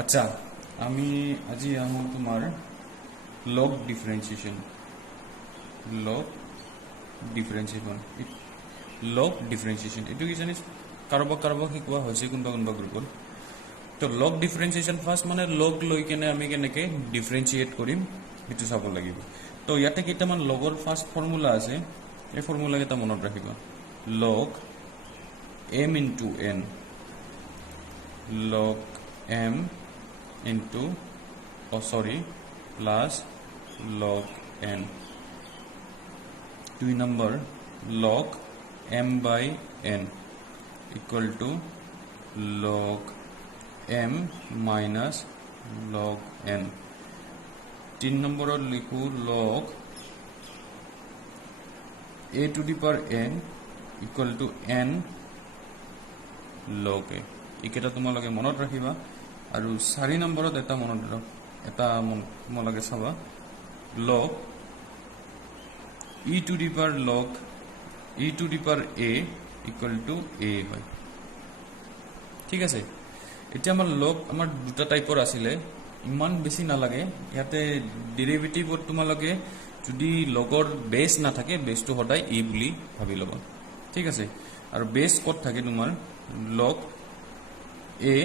আচ্ছা আমি আজি আহো তোমাৰ লগ ডিফাৰেন্সিয়েশন লগ ডিফাৰেন্সিয়েশন এটু কি জানিস কাৰবাক শিকোৱা হৈছে কোনবা গ্ৰুপত তো লগ ডিফাৰেন্সিয়েশন ফাৰ্স্ট মানে লগ লৈ কেনে আমি কেনেকে ডিফাৰেন্সিয়েট কৰিম এটু চাব লাগিব তো ইয়াতে কেইটামান লগৰ ফাৰ্স্ট ফৰ্মুলা আছে এই ফৰ্মুলা কেইটা মনত ৰাখিবা log m into n log m into plus log n 2 number log m by n equal to log m minus log n 3 number लिखू log a to the power n equal to n log a ইকেটা তোমালোকে মনত ৰাখিবা আৰু 4 নম্বৰত এটা মনত তোমালোকে চাবা log e to the power a equal to a হয় ঠিক আছে এতিয়া আমাৰ log আমাৰ দুটা টাইপৰ আছিল ইমান বেছি নালাগে ইয়াতে ডেৰিভেটিভত তোমালোকে যদি লগৰ বেস না থাকে বেসটো সদায় e বুলি ভাবি ল'বা ঠিক আছে আৰু বেস ক'ত থাকে তোমাৰ log a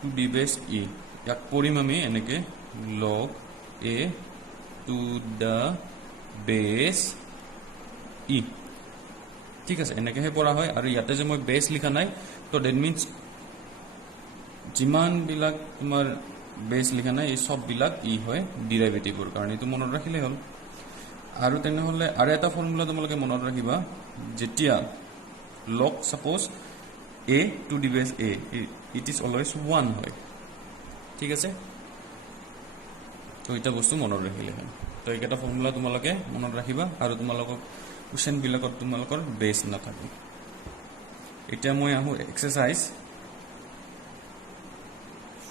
to the base e ইয়াক পৰিম আমি এনেকে log a to the base e ঠিক আছে এনেকে হে পঢ়া হয় আৰু ইয়াতে যে মই বেস লিখা নাই তো দ্যাট মিন্স যিমান বিলাক তোমাৰ বেস লিখা নাই এই সব বিলাক ই হয় ডেৰিভেটিভৰ কাৰণে এটো মনত ৰাখিলে হ'ল আৰু তেনেহলে আৰু এটা ফৰ্মুলা তোমালোকে মনত ৰাখিবা যেতিয়া log suppose a to the base a it is always 1 হয় ঠিক আছে তো এটা বস্তু মনত ৰাখিলে হ'ল তো এইটা ফৰ্মুলা তোমালোকে মনত ৰাখিবা আৰু তোমালোকক কোশ্চেন বিলাকত তোমালোকৰ বেস নাথাকে এটা মই আহো এক্সাৰসাইজ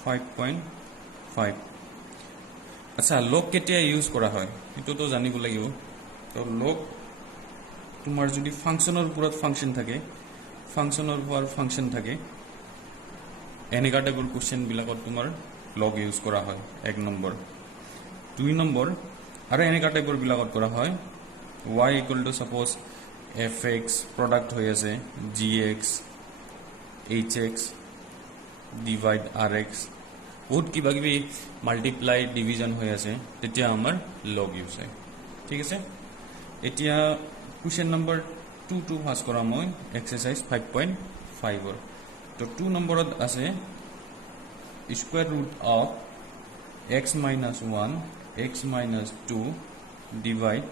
5.5 আচ্ছা লগ কেতিয়া ইউজ কৰা হয় এটো তো জানিব লাগিব তো লগ তোমাৰ যদি ফাংশনৰ ওপৰত ফাংশন থাকে এনেকা টাইপৰ কোশ্চেন বিলাকত তোমাৰ লগ ইউজ কৰা হয় 1 নম্বৰ 2 নম্বৰ আৰু এনেকা টাইপৰ বিলাকত কৰা হয় y equal to suppose fx product হৈ আছে gx hx divide rx বহুত কিবা কিবি মাল্টিপ্লাই ডিভিজন হৈ আছে তেতিয়া আমাৰ লগ ইউজ হয় ঠিক আছে এতিয়া কোশ্চেন নম্বৰ 2 টু পাস কৰা মই এক্সাৰসাইজ 5.5 ৰ তো 2 নম্বৰত আছে square root of x minus 1 x minus 2 divide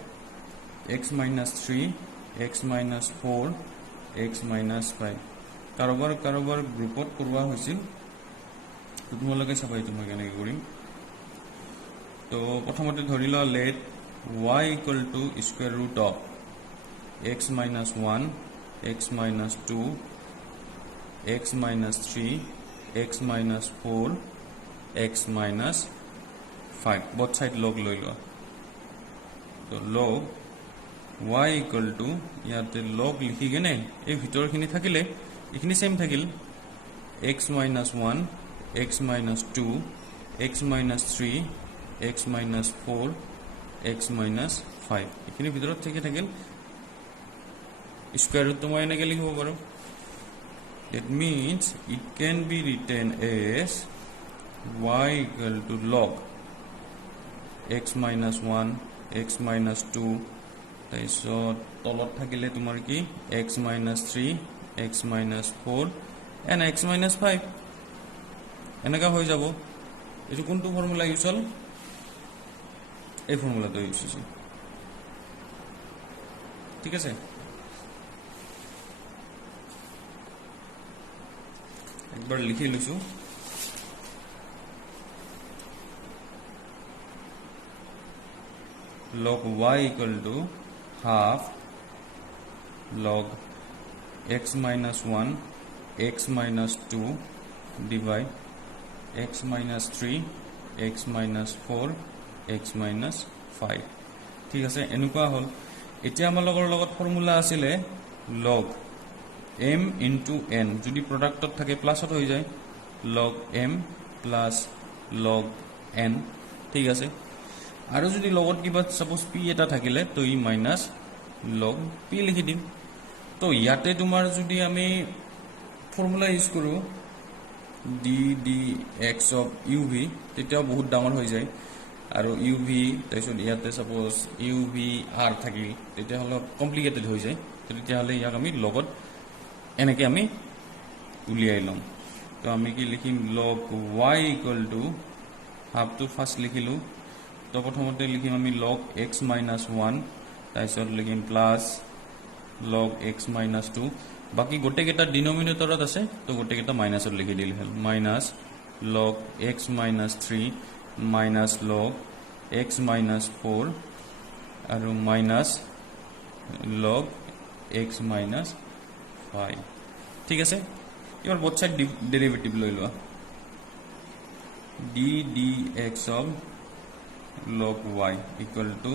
x minus 3 x minus 4 x minus 5 কাৰোবাৰ গ্ৰুপত কৰোৱা হৈছিল তোমালোকে সবাই তুমি কেনেকৈ কৰিম তো প্ৰথমতে ধৰি লও let y equal to square root of x minus 1 x minus 2 x minus 3 x minus 4 x minus 5 both side log লৈ লোৱা তো log y equal to ইয়াতে log লিখি গনে এই ভিতৰখিনি থাকিলে এইখিনি সেম থাকিল x minus 1 x minus 2 x minus 3 x minus 4 x minus 5 এইখিনি ভিতৰত থাকিল স্কয়াৰ ৰুট মই এনেকৈ লিখিব পাৰো that means it can be written as y equal to log x minus 1 x minus 2 তাইছত তলত থাকিলে তোমাৰ কি x minus 3 x minus 4 and x minus 5 এনেকা হৈ যাব এটো কোনটো ফর্মুলা ইউজ হল এই ফর্মুলাটো ইউজ হৈছে ঠিক আছে একবার লিখে লিছো log y equal to half log x minus 1 x minus 2 divide x minus 3 x minus 4 x minus 5 ঠিক আছে এনেকুৱা হল এতিয়া আমাৰ লগত ফৰ্মুলা আছিল log m into n যদি প্ৰডাক্টত থাকে প্লাসত হৈ যায় log m প্লাছ লগ এন ঠিক আছে আৰু যদি লগত কিবা সাপোজ পি এটা থাকিলে তো ই মাইনাছ লগ পি লিখি দিম তো ইয়াতে তোমাৰ যদি আমি ফৰ্মুলা ইউজ কৰোঁ d d x of u v তেতিয়াও বহুত ডাঙৰ হৈ যায় আৰু ইউ ভি তাৰপিছত ইয়াতে সাপোজ ইউ ভি আৰ থাকিল তেতিয়াহ'লে কমপ্লিকেটেড হৈ যায় তেতিয়াহ'লে ইয়াক আমি লগত এনেকৈ আমি উলিয়াই ল'ম তো আমি কি লিখিম লগ y ইকুৱেল টু হাফটো ফাৰ্ষ্ট লিখিলোঁ তো প্ৰথমতে লিখিম আমি লগ এক্স মাইনাছ 1 তাৰপিছত লিখিম প্লাছ লগ এক্স মাইনাছ 2 বাকি গোটেইকেইটা ডিনমিনেটৰত আছে তো গোটেইকেইটা মাইনাছত লিখি দিলে হ'ল মাইনাছ লগ এক্স মাইনাছ 3 মাইনাছ লগ এক্স মাইনাছ 4 আৰু মাইনাছ লগ এক্স মাইনাছ 5 ঠিক আছে এবাৰ বোথ সাইড ডেৰিভেটিভ লৈ লোৱা d d x of log y equal to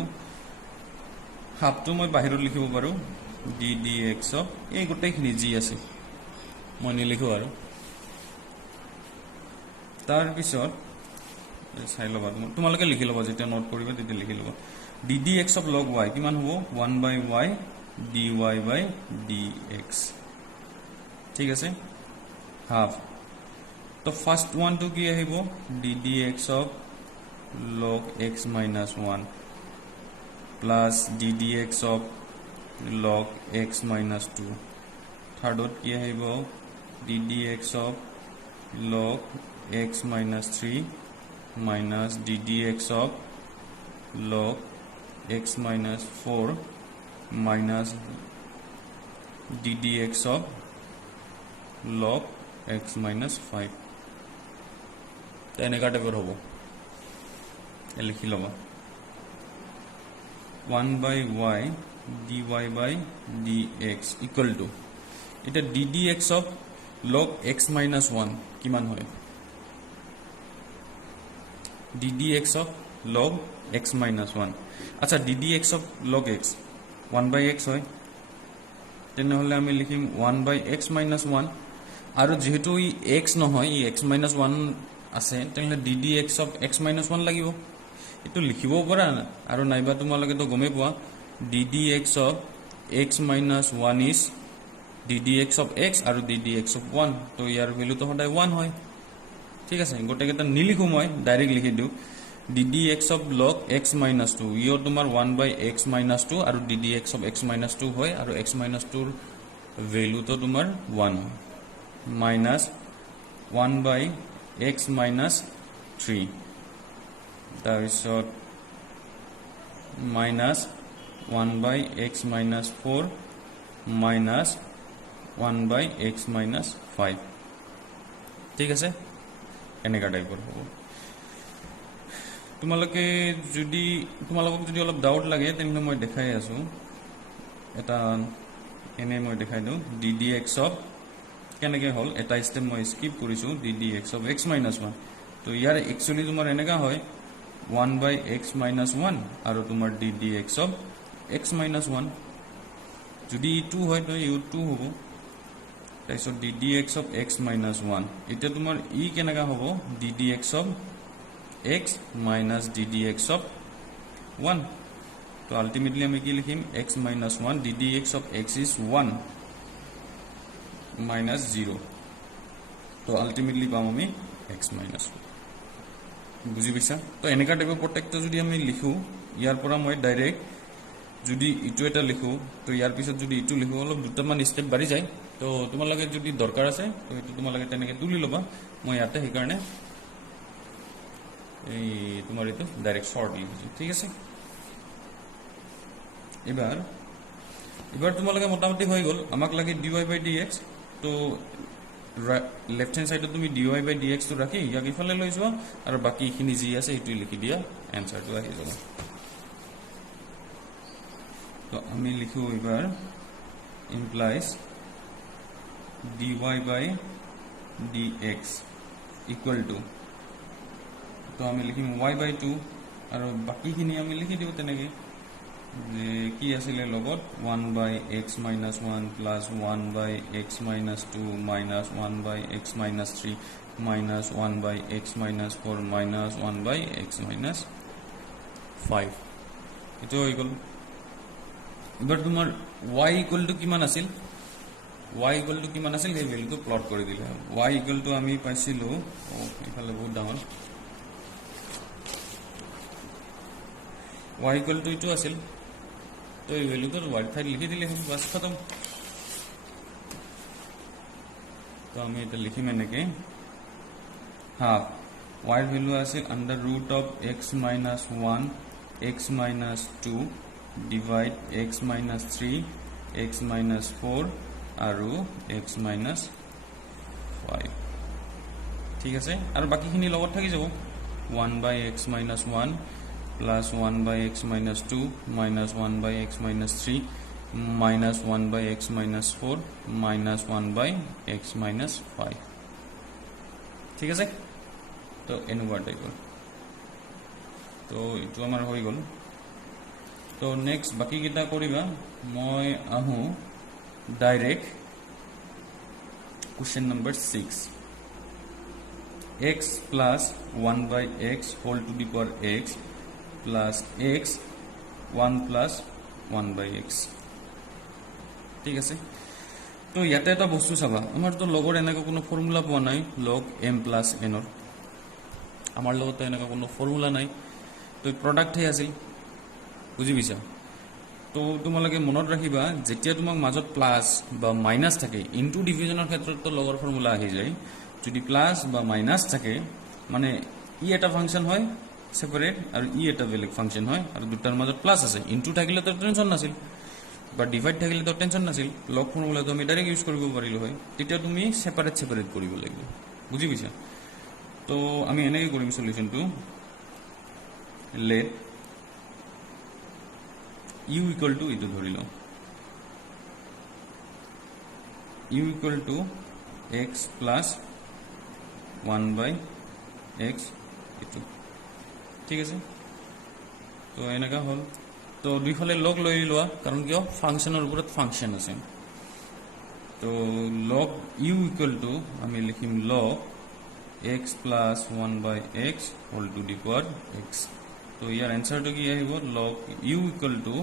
হাফটো মই বাহিৰত লিখিব পাৰোঁ ডি ডি এক্স অফ এই গোটেইখিনি যি আছে মই নিলিখোঁ আৰু তাৰপিছত চাই ল'বা তোমালোকে লিখি ল'বা যেতিয়া নোট কৰিবা তেতিয়া লিখি ল'বা D d x of log y কিমান হ'ব 1/y dy by dx ঠিক আছে half तो फर्स्ट वन तो কি আহিব D d x of log x minus 1 plus D d x of log x minus 2 থাৰ্ডত কি আহিব D d x of log x minus 3 minus D d x of log x minus 4 minus D d x of log x minus 5 তো এনেকা টাইপৰ হ'ব লিখি ল'বা 1/y dy by dx equal to এটা ddx of log x minus 1 কিমান হয় ddx of log x minus 1 আচ্ছা ddx of log x 1/x হয় তেনেহ'লে আমি লিখিম 1/x minus 1 আৰু যেহেতু ই x নহয় ই x minus 1 আছে তেনেহ'লে ddx of x minus 1 লাগিব এটো লিখিব পাৰা আৰু নাইবা তোমালোকে তো গমে পোৱা ddx of x minus 1 is ddx of x আৰু ddx of 1 তো ইয়াৰ ভ্যালু তো সদায় 1 হয় ঠিক আছে গোটেইকেইটা নিলিখো মই ডাইৰেক্ট লিখি দিও ddx of log x minus 2 ইও তোমাৰ 1/x minus 2 আৰু ddx of x minus 2 হয় আৰু x minus 2 ৰ ভ্যালু তো তোমাৰ 1 হয় minus 1/x minus 3 তাৰপিছত minus 1/x minus 4 minus 1/x minus 5 ঠিক আছে এনেকা টাইপৰ হ'ব তোমালোকে যদি অলপ ডাউট লাগে তেনে মই দেখাই আছো এটা এনে মই দেখাই দিও ddx of কেনেকৈ হল এটা স্টেপ মই স্কিপ কৰিছো ddx of x minus 1 তো ইয়াৰ একচুয়ালি তোমাৰ এনেকা হয় 1/x minus 1 আৰু তোমাৰ ddx of x minus 1 যদি 2 হয় তো ইউ 2 হ'ব তাৰপিছত ddx of x minus 1 এটা তোমাৰ ই কেনেকা হ'ব ddx of x minus ddx of 1 তো আলটিমেটলি আমি কি লিখিম x minus 1 ddx of x is 1 minus 0 তো আলটিমেটলি পাম আমি x minus 1 বুজি পাইছা তো এনেকা টাইপৰ প্ৰত্যেকটা যদি আমি লিখো ইয়াৰ পৰা মই ডাইৰেক্ট যদি ইটো এটা লিখো তো ইয়াৰ পিছত যদি ইটো লিখো অলপ দুটামান স্টেপ বাঢ়ি যায় তো তোমালোকে যদি দৰকাৰ আছে তো এটো তোমালোকে তেনেকৈ তুলি ল'বা মই ইয়াতে সেই কাৰণে এই তোমাৰ এটো ডাইৰেক্ট শৰ্ট লিখিছো ঠিক আছে এবাৰ তোমালোকে মোটামুটি হৈ গল আমাক লাগে dy by dx তো লেফট হ্যান্ড সাইডে তুমি dy by dx তো ৰাখি ইয়াক ইফালে লৈ যোৱা আৰু বাকি খিনি যি আছে এটো লিখি দিয়া এনসাৰটো আহি যাব তো আমি লিখো এবাৰ implies dy by dx equal to তো আমি লিখিম y by 2 আৰু বাকিখিনি আমি লিখি দিও তেনেকৈ যে কি আছিল লগত 1/x minus 1 plus 1/x minus 2 minus 1/x minus 3 minus 1 by x minus 4 minus 1 by x minus 5 এটো হৈ গল এবাৰ তোমাৰ y equal to কিমান আছিল y equal to কিমান আছিল এই ভ্যালুটো প্লট কৰি দিলে y equal to আমি পাইছিলো ইফালে বহুত ডাঙৰ y equal to ইটো আছিল তো এই ভ্যালুটো y ঠাইত লিখি দিলে হ'ল বাস খতম তো আমি এটা লিখিম এনেকে half y value আছে under root of x minus 1 x minus 2 divide x minus 3 x minus 4 আৰু x minus 5 ঠিক আছে আৰু বাকিখিনি লগত থাকি যাব 1 by x minus 1 plus 1 by x minus 2 minus 1 by x minus 3 minus 1 by x minus 4 minus 1 by x minus 5 ঠিক আছে তো এনেকুৱা টাইপৰ তো ইটো আমাৰ হৈ গল তো নেক্সট বাকি কিটা কৰিবা মই আহো direct question number 6 x plus 1 by x whole to the power x plus x 1 plus 1 by x ঠিক আছে তো ইয়াতে এটা বস্তু চাবা আমাৰ তো লগৰ এনেকা কোনো ফৰ্মুলা পোৱা নাই log m plus n ৰ আমাৰ লগতে এনেকা কোনো ফৰ্মুলা নাই তো প্ৰডাক্ট হে আছিল বুজি পাইছা তো তোমালোকে মনত ৰাখিবা যেতিয়া তোমাক মাজত প্লাস বা মাইনাস থাকে ইনটু ডিভিজনৰ ক্ষেত্ৰত তো লগৰ ফৰ্মুলা আহি যায় যদি প্লাস বা মাইনাস থাকে মানে ই এটা ফাংশন হয় সেপাৰেট আৰু ই এটা বেলেগ ফাংশন হয় আৰু দুটাৰ মাজত প্লাস আছে ইনটু থাকিলে তো টেনশন নাছিল বা ডিভাইড থাকিলে তো টেনশন নাছিল লগ ফৰ্মুলা তো আমি ডাইৰেক্ট ইউজ কৰিব পাৰিলো হয় তেতিয়া তুমি সেপাৰেট কৰিব লাগিব বুজি পাইছা তো আমি এনেকৈ কৰিম সলিউশনটো let u equal to ইটো ধৰি লও u equal to x plus 1 by x ইটো ঠিক আছে তো এনেকা হল তো দুইফালে লগ লৈ লোৱা কাৰণ কিয় ফাংশনৰ ওপৰত ফাংশন আছে তো log u equal to আমি লিখিম log x plus 1 by x whole to the power x তো ইয়াৰ এনসারটো কি আহিব log u equal to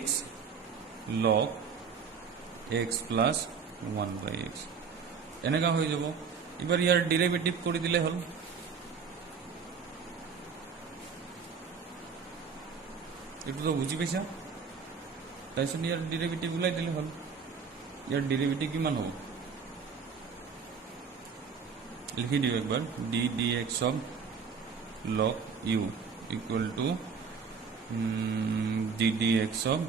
x log x plus 1 by x এনেকা হৈ যাব এবাৰ ইয়াৰ ডেৰিভেটিভ কৰি দিলে হল এটো তো বুঝি পাইছা তাইছত ইয়াৰ ডেৰিভেটিভ উলাই দিলে হল ইয়াৰ ডেৰিভেটিভ কিমান হ'ব লিখি দিও একবাৰ d dx of log u equal to d dx of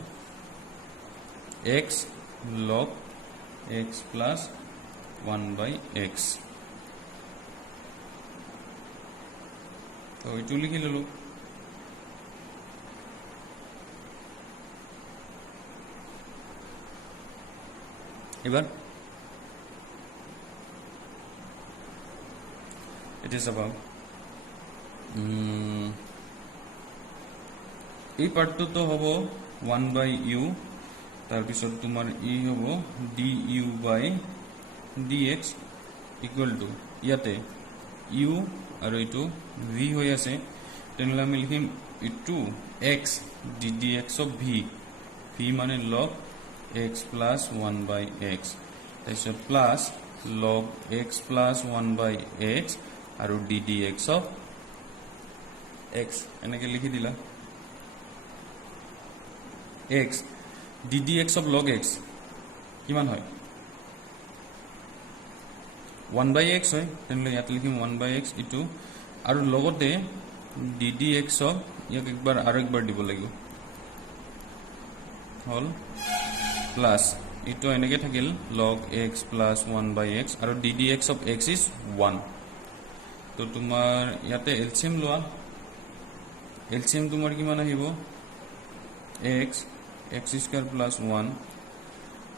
x log x plus 1 by x তো এটো লিখি ললো এবার it is about এই পার্টটো তো হবো 1 by u তার পিছত তোমার ই হবো du by dx equal to ইয়াতে u আর এইটো v হৈ আছে তেনেহলে আমি লিখিম ইটো x ddx of v v মানে log x plus 1 by x তাইছত plus log x plus 1 by x আৰু ddx of x এনেকে লিখি দিলা x ddx of log x কিমান হয় 1 by x হয় তেনেহলে ইয়াত লিখিম 1 by x ইটো আৰু লগতে ddx of ইয়াক একবাৰ আৰু একবাৰ দিব লাগিব হল প্লাস ইটো এনেকে থাকিল log x plus 1 by x আৰু ddx of x is 1 তো তোমাৰ ইয়াতে এলসিএম লোৱা এলসিএম তোমাৰ কিমান আহিব x x square plus 1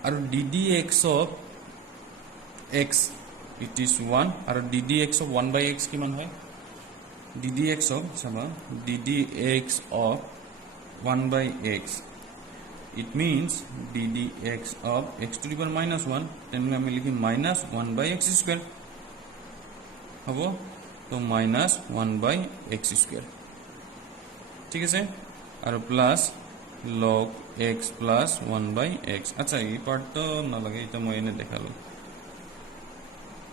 আৰু ddx of x it is 1 আৰু ddx of 1 by x কিমান হয় ddx of sama ddx of 1 by x it means ddx of x to the power minus 1 then we will लिखी minus 1 by x square হ'ব তো -1/x², ঠিক আছে, আৰু plus log x plus 1/x। আচ্ছা এই পার্টটা নালাগে, এটা মই এনে দেখালো।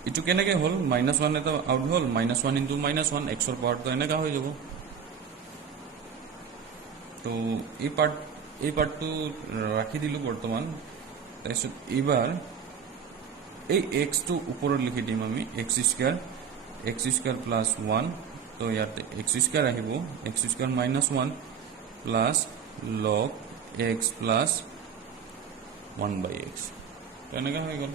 এটু কেনেকে হল -1 এটা আউট হল, -1 into -1 x এর পাওয়ার তো এনেকা হয়ে যাব। তো এই পার্টটো রাখি দিলো বর্তমান। তাৰপিছত এবাৰ এই x টো উপৰত লিখি দিম আমি x² plus 1। তো ইয়াতে x² আহিব, x² -1 plus log x plus 1/x, এনেকা হৈ গ'ল।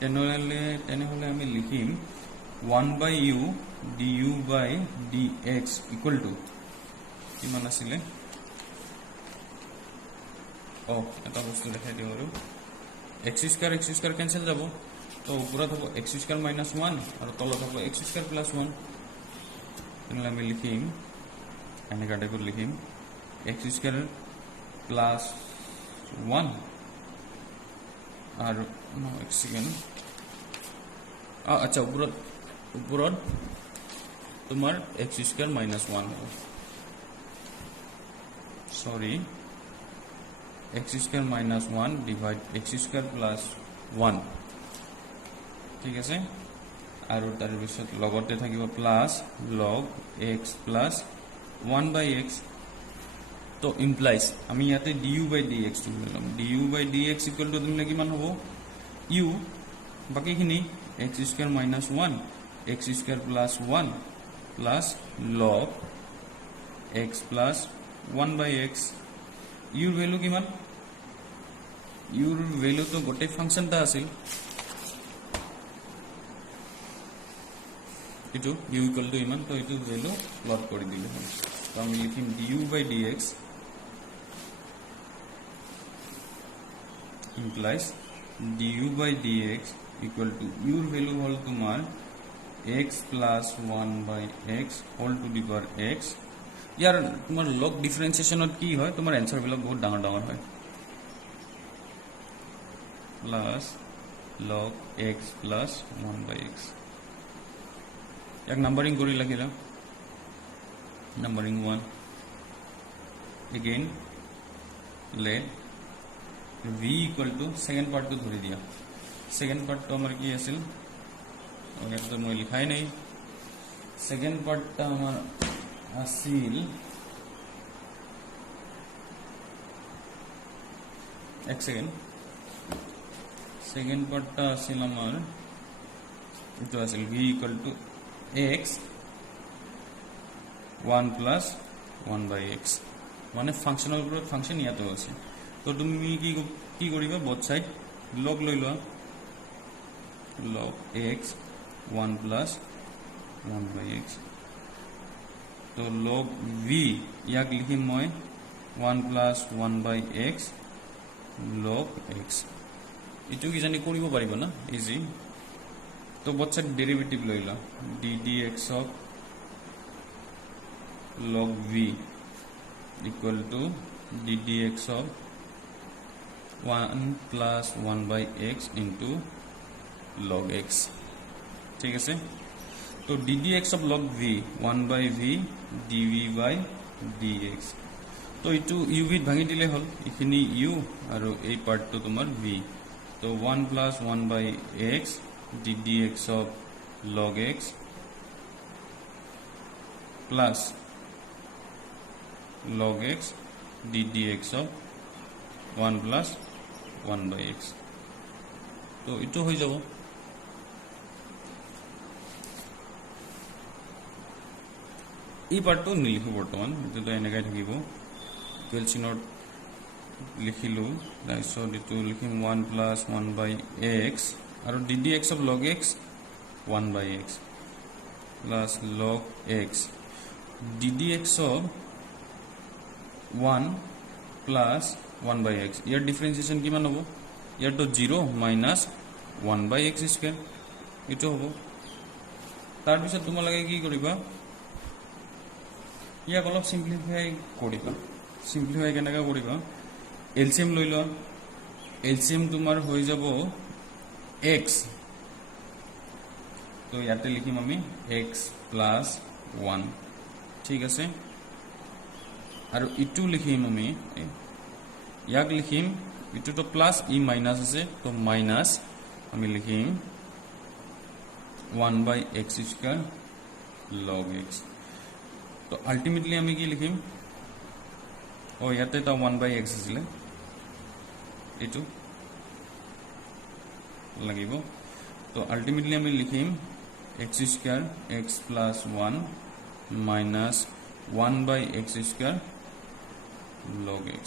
তেনেহলে আমি লিখিম 1/u du/dx equal to কিমান আছিলে, এটা বস্তু দেখাই দিওঁ আৰু x² কেনসেল যাব, তো উপৰত হ'ব x² -1 আৰু তলত হ'ব x² plus 1। তেনেহলে আমি লিখিম এনেকা টাইপত লিখিম x² plus 1 আৰু এক সেকেন্ড, আচ্ছা উপৰত তোমাৰ x² -1 হ'ব, সৰি x² -1 ডিভাইড x² plus 1, ঠিক আছে, আৰু তাৰ পিছত লগতে থাকিব plus log x plus 1/x। তো ইমপ্লাইজ আমি ইয়াতে du/dx টো লম, du/dx ইকুয়াল টু তুমি কিমান হ'ব u, বাকিখিনি x² -1 x² plus 1 plus log x plus 1/x। ইউৰ ভ্যালু কিমান, ইউৰ ভ্যালু তো গোটেই ফাংশনটা আছিল, এটু u ইকুয়াল টু ইমান, তো এটু ভ্যালু প্লট কৰি দিলে হয়। তো আমি লিখিম du/dx implies du/dx equal to u value হল তোমার x plus 1/x whole to the power x। ইয়ার তোমার লগ ডিফারেন্সিয়েশনত কি হয়, তোমার অ্যান্সার বিলাক বহুত ডাঙৰ ডাঙৰ হয়, plus log x plus 1/x। এক নাম্বাৰিং কৰি লাগিলা, numbering 1 again let v equal to second part তো ধরে দিয়া, সেকেন্ড পার্টটা আমার কি আছিল, এটা তো মই লিখাই নাই। সেকেন্ড পার্টটা আমার আছিল এক সেকেন্ড, সেকেন্ড পার্টটা আছিল আমার এটা আছিল v equal to x 1 plus 1/x, মানে ফাংশনাল গ্রোথ ফাংশন ইয়াতে আছে। তো তুমি কি কৰিবা, বোথ সাইড লগ লৈ লোৱা, log x 1 plus 1/x। তো log v ইয়াক লিখিম মই 1 plus 1/x log x। এটু কি জানি কৰিব পাৰিব না ইজি। তো বোথ সাইড ডেৰিভেটিভ লৈ লোৱা, ddx of log v equal to ddx of 1 plus 1/x into log x, ঠিক আছে। তো ddx of log v 1/v dv/dx। তো এইটো u v ভাঙি দিলে হল, এখিনি u আৰু এই পাৰ্টটো তোমাৰ v। তো 1 plus 1/x ddx of log x plus log x ddx of 1 plus 1/x। তো এটো হৈ যাব। এই পার্টটো নিলিখো বর্তমান, এটা এনেকাই থাকিব, কেলচিনত লিখিলো, তাৰপিছত এটো লিখিম 1 plus 1/x আৰু ddx of log x 1/x plus log x ddx of 1 plus 1/x। ইয়াৰ ডিফাৰেন্সিয়েশন কিমান হ'ব, ইয়াৰ তো 0 minus 1/x², এটো হ'ব। তাৰ পিছত তোমালোকে কি কৰিবা, ইয়াক অলপ সিম্পলিফাই কৰিবা, সিম্পলিফাই কেনেকৈ কৰিবা এলসিএম লৈ লোৱা এলসিএম তোমাৰ হৈ যাব x তো ইয়াতে লিখিম আমি x প্লাস 1 ঠিক আছে আৰু ইটো লিখিম আমি ইয়াক লিখিম ইটো তো প্লাস ই মাইনাস আছে তো মাইনাস আমি লিখিম 1/x স্কয়ার log x তো আলটিমেটলি আমি কি লিখিম ও ইয়াতে তো 1/x আছিল এটো লাগিব তো আলটিমেটলি আমি লিখিম x square x plus 1 minus 1/x square log x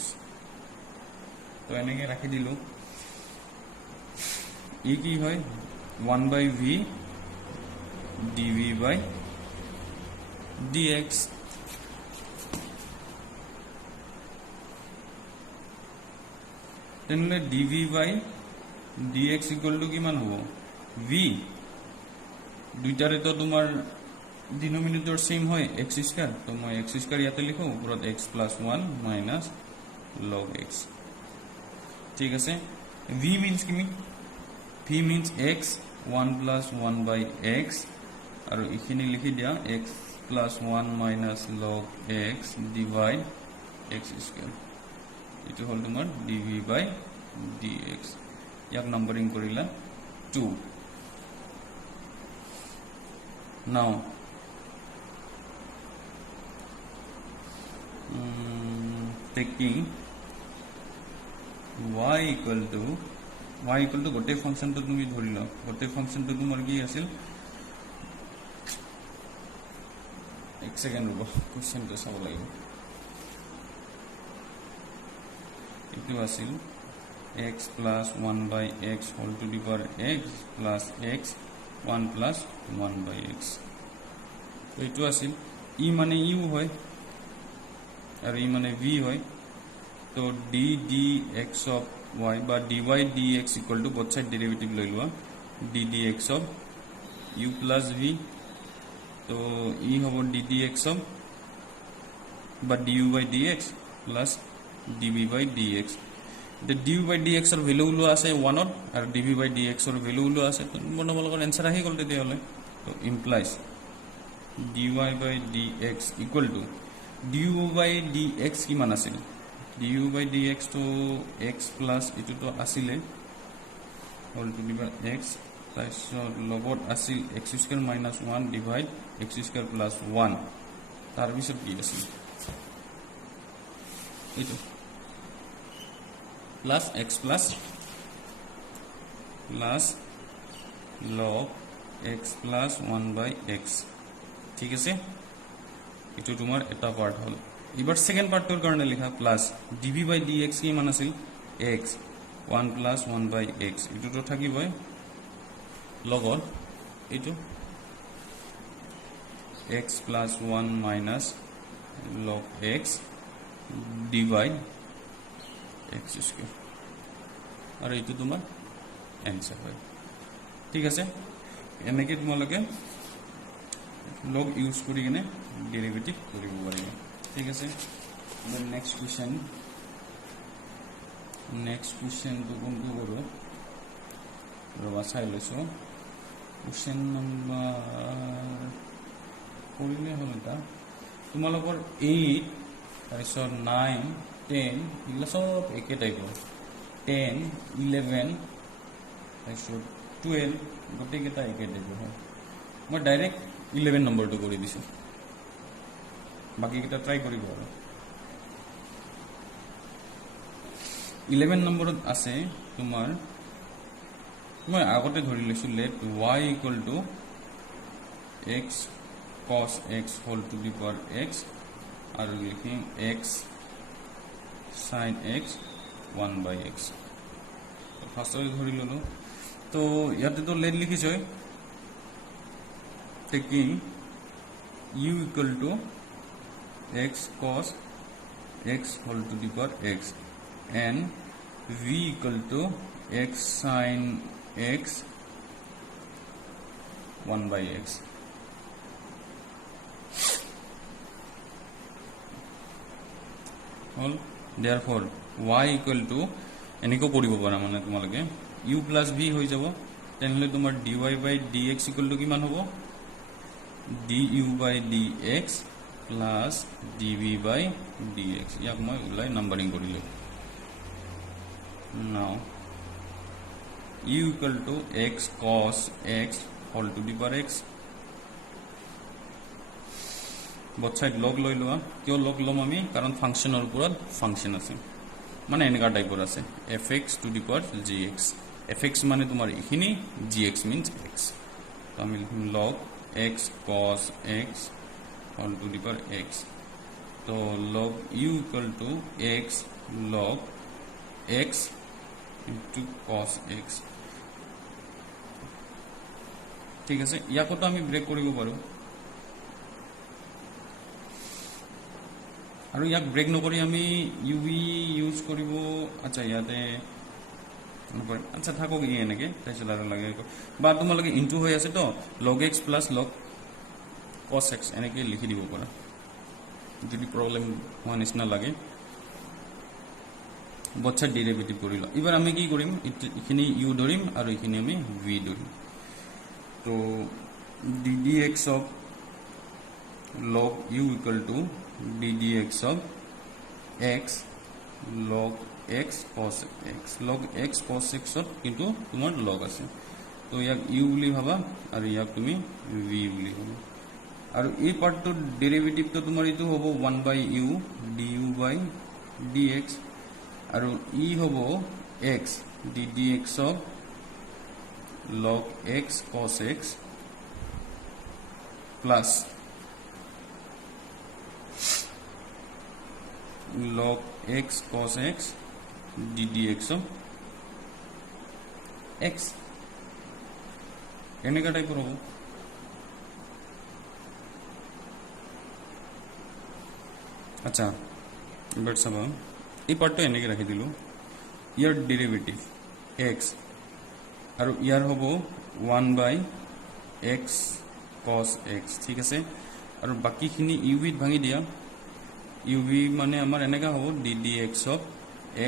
তো এনেকে রাখি দিলো ই কি হয় 1/v dv/dx তেনলে dv/dx equal to কিমান হ'ব v দুইটাৰে তো তোমাৰ ডিনোমিনেটৰ সেম হয় x স্কয়াৰ তো মই x স্কয়াৰ ইয়াতে লিখো ওপৰত x plus 1 minus log x ঠিক আছে v means কি v means x 1 plus 1 by x আৰু ইখিনি লিখি দিয়া x plus 1 minus log x divide x square ইটো হল তোমাৰ dv/dx ইয়াক নম্বৰিং কৰিলা 2 now taking y equal to গোটে ফাংশনটো তুমি ধৰি লও গোটে ফাংশনটো তোমাৰ কি আছিল এক সেকেন্ড ৰব কোৱেশ্চনটো চাব লাগিব এটো আছিল x plus 1 by x whole to the power x plus x 1 plus 1 by x তো এটো আছিল ই মানে u হয় আৰু ই মানে v হয় তো d dx of y বা dy dx equal to both side derivative লৈ লোৱা d dx of u plus v তো ই হ'ব d dx of বা du by dx plus dv by dx the du by dx এর value হলো আছে 1 আর dv by dx এর value হলো আছে তো মনোবলকৰ आंसर আহি গল তেতিয়া হলে তো implies dy by dx equal to du by dx কিমান আছিল du by dx to x plus ইটো তো আসিলে whole to the power x তাইছত লগত আছিল x square minus 1 divide x square plus 1 তার পিছত কি আছিল ইটো plus x plus log x plus 1 by x ঠিক আছে ইটো তোমাৰ এটা পাৰ্ট হল এবাৰ সেকেন্ড পাৰ্টৰ কাৰণে লিখা প্লাস dv by dx কি মান আছিল x 1 plus 1 by x ইটো তো থাকিবই লগত ইটো x plus 1 minus log x divide x square আৰু ইটো তোমাৰ आंसर হয় ঠিক আছে এনেকে তোমালোকে log ইউজ কৰি কিনে ডেৰিভেটিভ কৰিব পাৰিবা ঠিক আছে then next question তো কোনটো কৰব ৰবা চাই লৈছো question number কৰিলে হল এটা তোমালোকৰ 8 তাৰপিছত 9 10 ইলা সব একে টাইপৰ 10 11 তাৰপিছত 12 গোটেইকেইটা একে টাইপৰ হয় মই ডাইৰেক্ট 11 নম্বৰটো কৰি দিছো বাকি কেটা ট্ৰাই কৰিব আৰু 11 নম্বৰত আছে তোমাৰ মই আগতে ধৰি লৈছো let y equal to x cos x whole to the power x আৰু লিখিম x sin x 1 by x ফাৰ্স্টে ধৰি ললো তো ইয়াতে তো let লিখিছো taking u equal to x cos x whole to the power x and v equal to x sin x 1 by x hall therefore y equal to এনেকৈ কৰিব পাৰা মানে তোমালোকে u plus v হৈ যাব তেনেহলে তোমাৰ dy by dx equal to কিমান হ'ব du by dx plus dv by dx ইয়াক মই উলাই নাম্বাৰিং কৰিলো now u equal to x cos x whole to the power x both side log লৈ লোৱা কিয় log লম আমি কাৰণ ফাংশনৰ ওপৰত ফাংশন আছে মানে এনেকা টাইপৰ আছে fx to the power gx fx মানে তোমাৰ ইখিনি gx means x তো আমি লিখিম log x cos x whole to the power x তো log u equal to x log x into cos x ঠিক আছে ইয়াকো তো আমি ব্ৰেক কৰিব পাৰো আৰু ইয়াক ব্ৰেক নকৰি আমি uv ইউজ কৰিব আচ্ছা ইয়াতে নকৰিম আচ্ছা থাকক ই এনেকে তাইছিল আৰু লাগে বা তোমালোকে ইনটু হৈ আছে তো log x plus log cos x এনেকে লিখি দিব পাৰা যদি প্ৰবলেম হোৱা নিচিনা লাগে বচ্চা ডেৰিভেটিভ কৰিলো এবাৰ আমি কি কৰিম ইখিনি u ধৰিম আৰু ইখিনি আমি v ধৰিম তো ddx of log u equal to ddx of x log x cos x log x cos x কিন্তু তোমাৰ log আছে তো ইয়াক u বুলি ভাবা আৰু ইয়াক তুমি v বুলি ভাবা আৰু এই পাৰ্টটো ডেৰিভেটিভ তো তোমাৰ ইটো হ'ব 1 by u du by dx আৰু ই হ'ব x ddx of log x cos x plus log x cos x ddx of x এনেকা টাইপৰ হ'ব আচ্ছা এবাৰ চাবা এই পাৰ্টটো এনেকে ৰাখি দিলো ইয়াৰ ডেৰিভেটিভ x আৰু ইয়াৰ হ'ব 1 by x cos x ঠিক আছে আৰু বাকিখিনি uv ভাঙি দিয়া uv মানে আমাৰ এনেকা হ'ব ddx of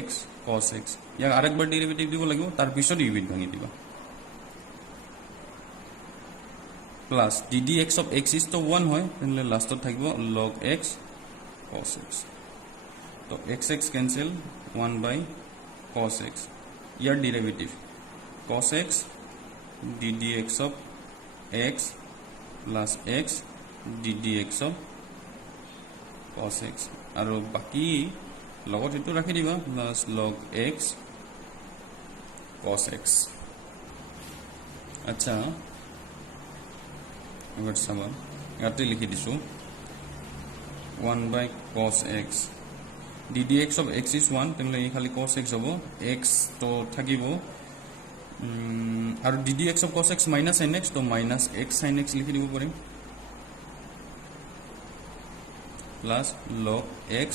x cos x ইয়াক আৰেকবাৰ ডেৰিভেটিভ দিব লাগিব তাৰ পিছত uv ভাঙি দিবা plus ddx of x is to 1 হয় তেনলে লাষ্টত থাকিব log x cos x তো x cancel 1 by cos x year derivative cos x ddx of x plus x ddx of cos x আৰু বাকি লগত এটো ৰাখি দিবা plus log x cos x আচ্ছা এবাৰ চাবা ইয়াতে লিখি দিছো 1 by cos x ddx of x is 1 তেনলে এই খালি cos x হ'ব x তো থাকিব আৰু ddx of cos x minus sin x তো minus x sin x লিখি দিব পাৰিম plus log x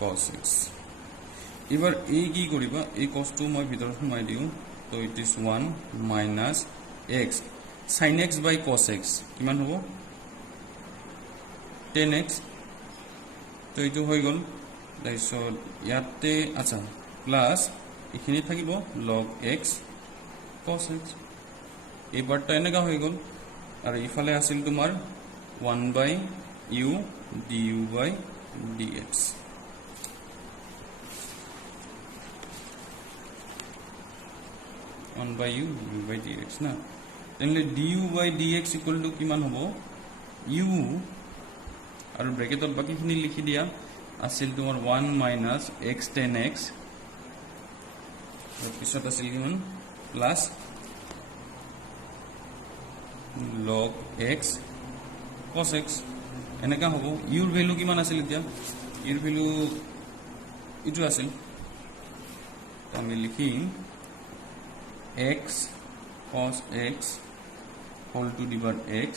cos x এবাৰ এই কি কৰিবা এই cos টো মই ভিতৰত সোমাই দিও তো it is 1 minus x sin x by cos x কিমান হ'ব 10x তো এইটো হৈ গল তাৰপিছত ইয়াতে আচ্ছা প্লাস এখিনি থাকিব log x cos x এই পাৰ্টটা এনেকা হৈ গল আৰু ইফালে আছিল তোমাৰ 1 by u du by dx 1 by u du by dx না তেনলে du by dx equal to কিমান হ'ব u আৰু ব্ৰ্যাকেটত বাকিখিনি লিখি দিয়া আছিল তোমাৰ 1 minus x tan x পিছত আছিল কিমান plus log x cos x এনেকা হ'ব ইউৰ ভ্যালু কিমান আছিল এতিয়া ইউৰ ভ্যালু ইটো আছিল তো আমি লিখিম x cos x whole to the power x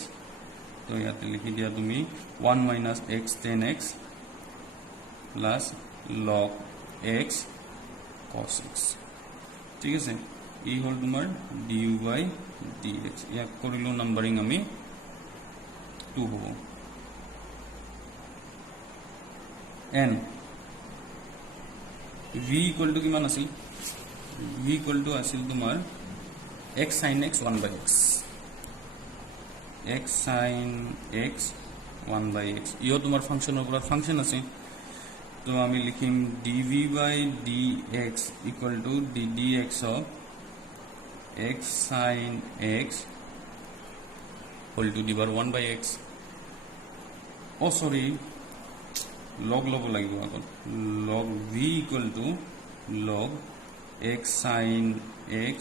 তো ইয়াতে লিখি দিয়া তুমি 1 minus x tan x plus log x cos x ঠিক আছে এই হল তোমাৰ du by dx ইয়াক কৰিলো নাম্বাৰিং আমি 2 হ'ব n v equal to কিমান আছিল v equal to আছিল তোমাৰ x sin x 1 by x x sin x 1 by x ইও তোমাৰ ফাংশনৰ ওপৰত ফাংশন আছে তো আমি লিখিম dv by dx equal to ddx of x sin x whole to the power 1 by x oh sorry log লাগিব আগত log v equal to log x sin x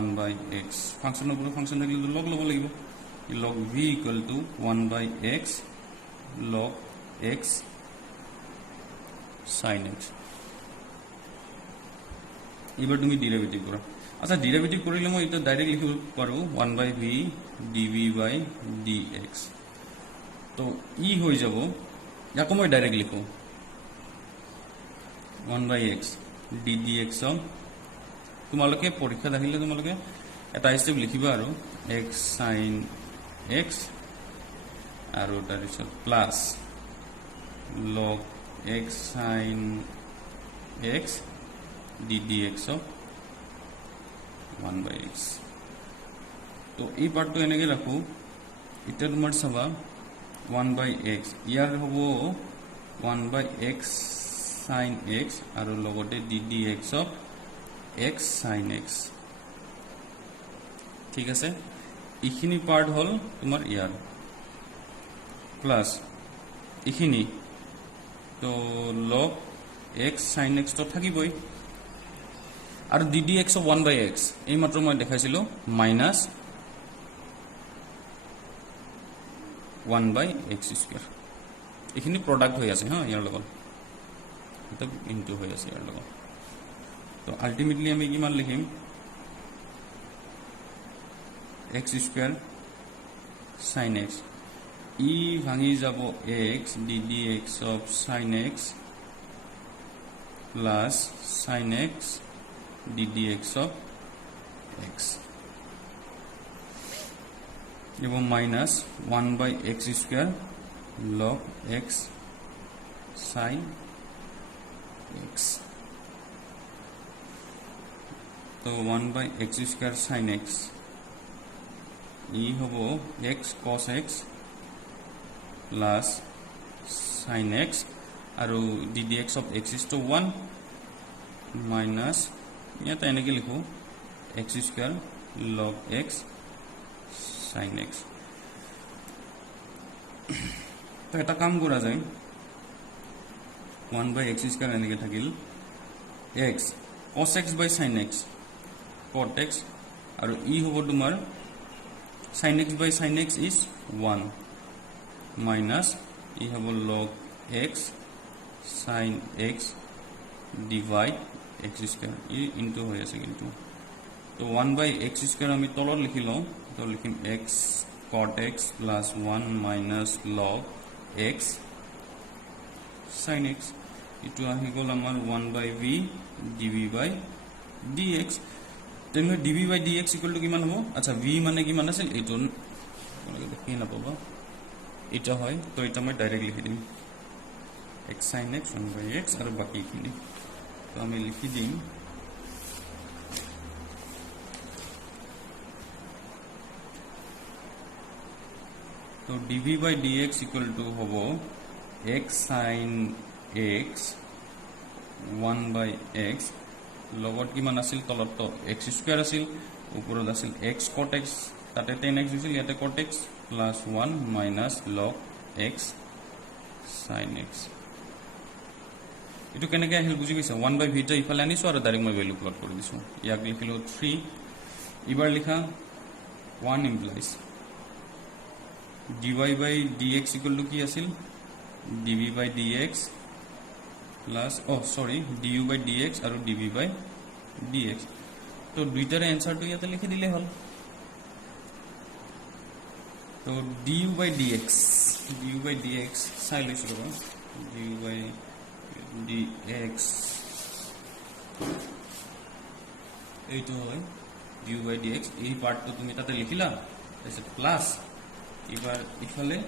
1 by x ফাংশনৰ ওপৰত ফাংশন থাকিলে log লাগিব log v equal to 1 by x log x sin x এবাৰ তুমি derivative কৰা আচ্ছা derivative কৰিলে মই এটা ডাইৰেক্ট লিখিব পাৰো 1 by v dv by dx তো ই হৈ যাব ইয়াকো মই ডাইরেক্ট লিখো 1 by x ddx তোমালোকে পৰীক্ষা আহিলে তোমালোকে এটা স্টেপ লিখিবা আৰু x sin x আৰু তাৰপিছত plus log x sin x ddx of 1 by x তো এই পার্টটো এনেকে রাখো এটা তোমার চাবা 1 by x ইয়ার হবো 1 by x sin x আৰু লগতে ddx of x sin x ঠিক আছে ইখিনি পার্ট হল তোমার ইয়ার প্লাস ইখিনি তো log x sin x তো থাকিবই আর ddx of 1 by x এই মাত্র মই দেখাইছিলো মাইনাস 1 by x স্কয়ার এখিনি প্রোডাক্ট হৈ আছে হ্যাঁ ইয়াৰ লগত এটা ইনটু হৈ আছে ইয়াৰ লগত তো আলটিমেটলি আমি কিমান লিখিম x স্কয়ার sin x ই ভাঙি যাব x ddx of sin x plus sin x ddx of x এবং minus 1 by x square log x sin x তো 1 by x square sin x ই হবো x cos x plus sin x আৰু ddx of x is to 1 minus ইয়াতে এনেকে লিখো x square log x sin x তো এটা কাম কৰা যায় 1 by x square এনেকে থাকিল x cos x by sin x cot x আৰু ই হ'ব তোমাৰ sin x by sin x is 1 minus ই হ'ব log x sin x divide x square ই ইনটু হৈ আছে কিন্তু তো 1 by x square আমি তলত লিখিলো তো লিখিম x cot x plus 1 minus log x sin x ইটো আহি গল আমাৰ 1 by v dv by dx তেনে dv by dx equal to কিমান হ'ব আচ্ছা v মানে কিমান আছিল এইটো আপোনালোকে দেখি নাপাবা এটা হয় তো এটা মই ডাইরেক্ট লিখি দিম x sin x 1 by x আৰু বাকিখিনি তো আমি লিখি দিম তো dv by dx equal to hobo x sin x 1 by x লগত কি মান আছিল তলত তো x স্কয়ার আছিল উপৰত আছিল x cot x তাতে 10x আছিল ইয়াতে cot x plus 1 minus log x sin x এটো কেনেকৈ আহিল বুজি পাইছা 1 by v টা ইফালে আনিছো আৰু ডাইৰেক্ট মই ভ্যালু প্লট কৰি দিছো ইয়াক লিখিলো 3 ইবাৰ লিখা 1 implies dy by dx equal to কি আছিল dv by dx plus du by dx আৰু dv by dx তো দুইটাৰ এনসারটো ইয়াতে লিখি দিলে হল তো du by dx চাই লৈছো ৰবা du by dx এইটো হয় du by dx এই পাৰ্টটো তুমি তাতে লিখিলা তাৰপিছত প্লাস এবাৰ ইফালে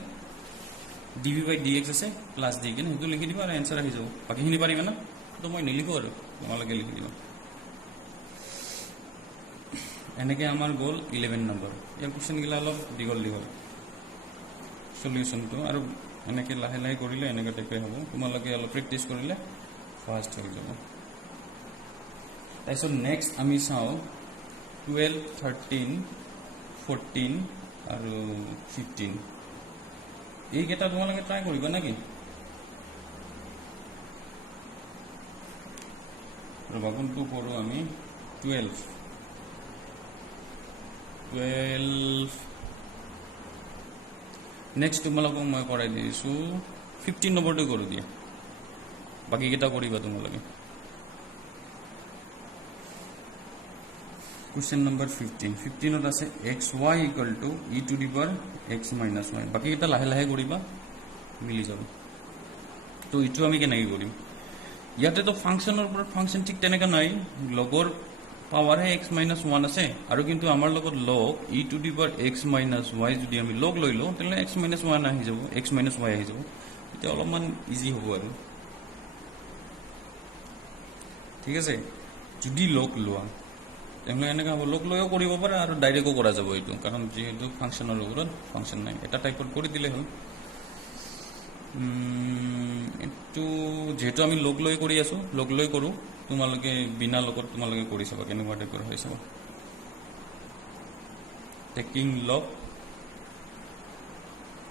ডিভি বাই ডি এক্স আছে প্লাছ দি কিনে সেইটো লিখি দিবা আৰু এনচাৰ আহি যাব বাকীখিনি পাৰিবা না তো মই নিলিখোঁ আৰু তোমালোকে লিখি দিবা এনেকৈ আমাৰ গ'ল 11 নম্বৰ ইয়াৰ কুৱেশ্যনগিলা অলপ দীঘল সলিউশ্যনটো আৰু এনেকৈ লাহে লাহে কৰিলে এনেকৈ টাইপে হ'ব তোমালোকে অলপ প্ৰেক্টিছ কৰিলে ফাষ্ট হৈ যাব তাৰপিছত নেক্সট আমি চাওঁ 12 13 14 আৰু 15 এইকেইটা তোমালোকে ট্ৰাই কৰিবা নেকি ৰবা কোনটো কৰোঁ আমি 12 নেক্সট তোমালোকক মই কৰাই দিছোঁ 15 নম্বৰটো কৰি দিয়া বাকীকেইটা কৰিবা তোমালোকে কুৱেশ্যন নম্বৰ 15ত আছে xy equal to E to the power x minus y বাকীকেইটা লাহে লাহে কৰিবা মিলি যাব তো এইটো আমি কেনেকৈ কৰিম ইয়াতেতো ফাংচনৰ ওপৰত ফাংচন ঠিক তেনেকৈ নাই লগৰ পাৱাৰহে x মাইনাছ 1 আছে আৰু কিন্তু আমাৰ লগত log e to the power x minus y যদি আমি লগ লৈ লওঁ তেতিয়াহ'লে x মাইনাছ 1 আহি যাব x মাইনাছ y আহি যাব এতিয়া অলপমান ইজি হ'ব আৰু ঠিক আছে যদি লগ লোৱা তেতিয়াহ'লে এনেকৈ হ'ব লগ লৈও কৰিব পাৰা আৰু ডাইৰেক্টো কৰা যাব এইটো কাৰণ যিহেতু ফাংচনৰ ওপৰত ফাংচন নাই এটা টাইপত কৰি দিলে হ'ল এইটো যেহেতু আমি লগ লৈ কৰি আছোঁ লগ লৈ কৰোঁ তোমালোকে বিনা লগত তোমালোকে কৰি চাবা কেনেকুৱা টাইপৰ হৈ চাবা taking log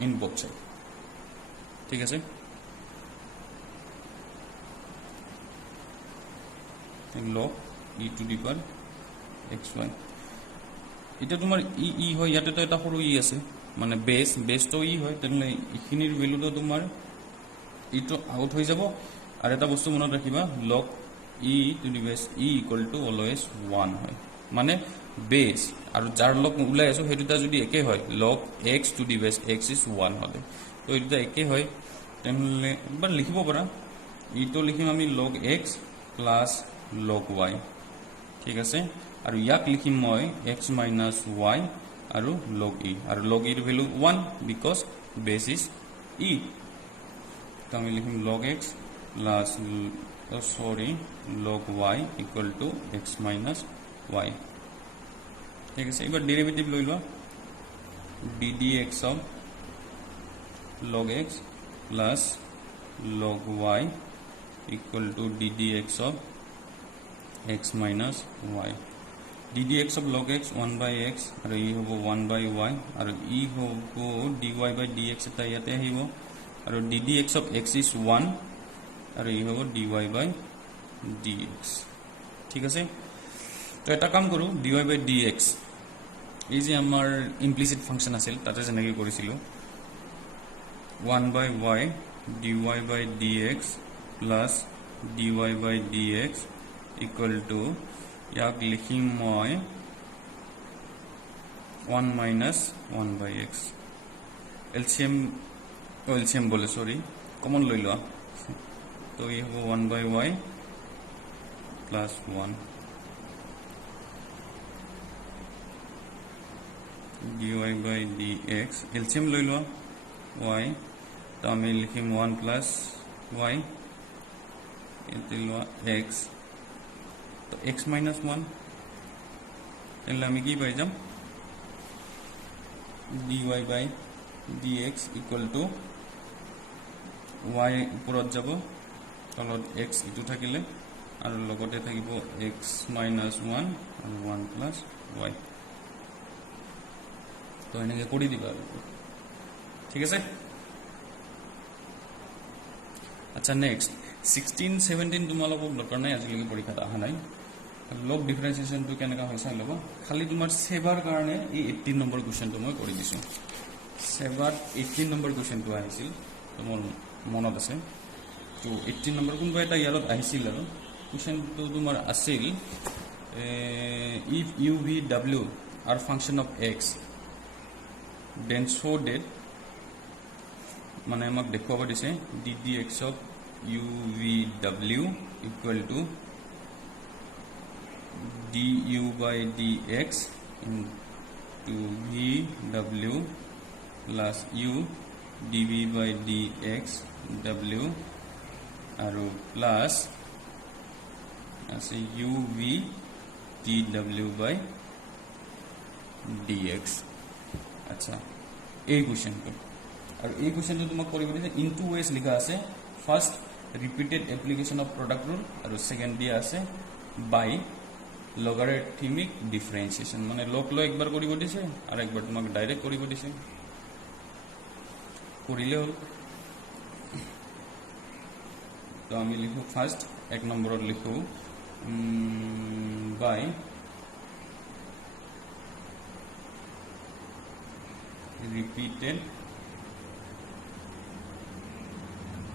in both side ঠিক আছে লগ e to the power xy এতিয়া তোমাৰ ই হয় ইয়াতেতো এটা সৰু ই আছে মানে বেছটো ই হয় তেনেহ'লে এইখিনিৰ ভেলুটো তোমাৰ ইটো আউট হৈ যাব আৰু এটা বস্তু মনত ৰাখিবা লগ ই টু দি বেছ ই ইকুৱেল টু অলৱেজ 1 হয় মানে বেছ আৰু যাৰ লগ ওলাই আছোঁ সেই দুটা যদি একে হয় লগ এক্স টু দি বেছ এক্স ইজ 1 হ'লে তো এই দুটা একে হয় তেনেহ'লে এবাৰ লিখিব পাৰা ইটো লিখিম আমি লগ এক্স প্লাছ লগ ৱাই ঠিক আছে আৰু ইয়াক লিখিম মই x মাইনাছ y আৰু লগ ই আৰু লগ ইৰ ভেলু 1 বিকজ বেছ ইজ ই তো আমি লিখিম লগ x প্লাছ লগ y equal two x minus y ঠিক আছে এবাৰ ডেৰিভেটিভ লৈ লোৱা ddx of log x plus log y equal two ddx of x minus y ddx of log x 1 by x আৰু ই হ'ব 1 by y আৰু ই হ'ব dy by dx এটা ইয়াতে আহিব আৰু ddx of x is 1 আৰু ই হ'ব dy by dx ঠিক আছে তো এটা কাম কৰোঁ dy by dx এই যে আমাৰ ইমপ্লিচিট ফাংচন আছিল তাতে যেনেকৈ কৰিছিলোঁ 1 by y dy by dx plus dy by dx equal to ইয়াক লিখিম মই 1 minus 1 by x LCM বলে সরি কমন লৈ লোৱা তো এই হ'ব 1 by y plus 1 dy by dx LCM লৈ লোৱা y তো আমি লিখিম 1 plus y এতে লোৱা x তো x minus 1 তাহলে আমি কি পাই যাম dy by dx equal to y উপৰত যাব তলত x ইটো থাকিলে আৰু লগতে থাকিব x minus 1 আৰু 1 plus y তো এনেকৈ কৰি দিবা ঠিক আছে আচ্ছা নেক্সট 16 17 তোমালোকক দৰকাৰ নাই আজিলৈকে পৰীক্ষাত অহা নাই লগ ডিফাৰেন্সিয়েশনটো কেনেকা হয় চাই ল'ব খালি তোমাৰ সেভাৰ কাৰণে এই 18 নম্বৰ কোৱেশ্চনটো মই কৰি দিছোঁ সেভাৰ 18 নম্বৰ কোৱেশ্চনটো আহিছিল তোমাৰ মনত আছে তো 18 নম্বৰ কোনবা এটা ইয়াৰত আহিছিল আৰু কোৱেশ্চনটো তোমাৰ আছিল if u v w are function of x then show that মানে আমাক দেখুৱাব দিছে ddx of u v w equal to du by dx into v w plus u dv by dx w আৰু প্লাস আছে uv dw by dx আচ্ছা এই কোশ্চেনটো আৰু এই কোশ্চেনটো তোমাক কৰিব দিছে ইন টু ওয়েজ লিখা আছে first repeated application of product rule আৰু সেকেন্ড দিয়া আছে বাই লগাৰিথমিক ডিফাৰেন্সিয়েশন মানে লগ লো একবাৰ কৰিব দিছে আৰু একবাৰ তোমাক ডাইৰেক্ট কৰিব দিছে কৰিলে হল তো আমি লিখো ফাৰ্স্ট এক নম্বৰত লিখো বাই repeated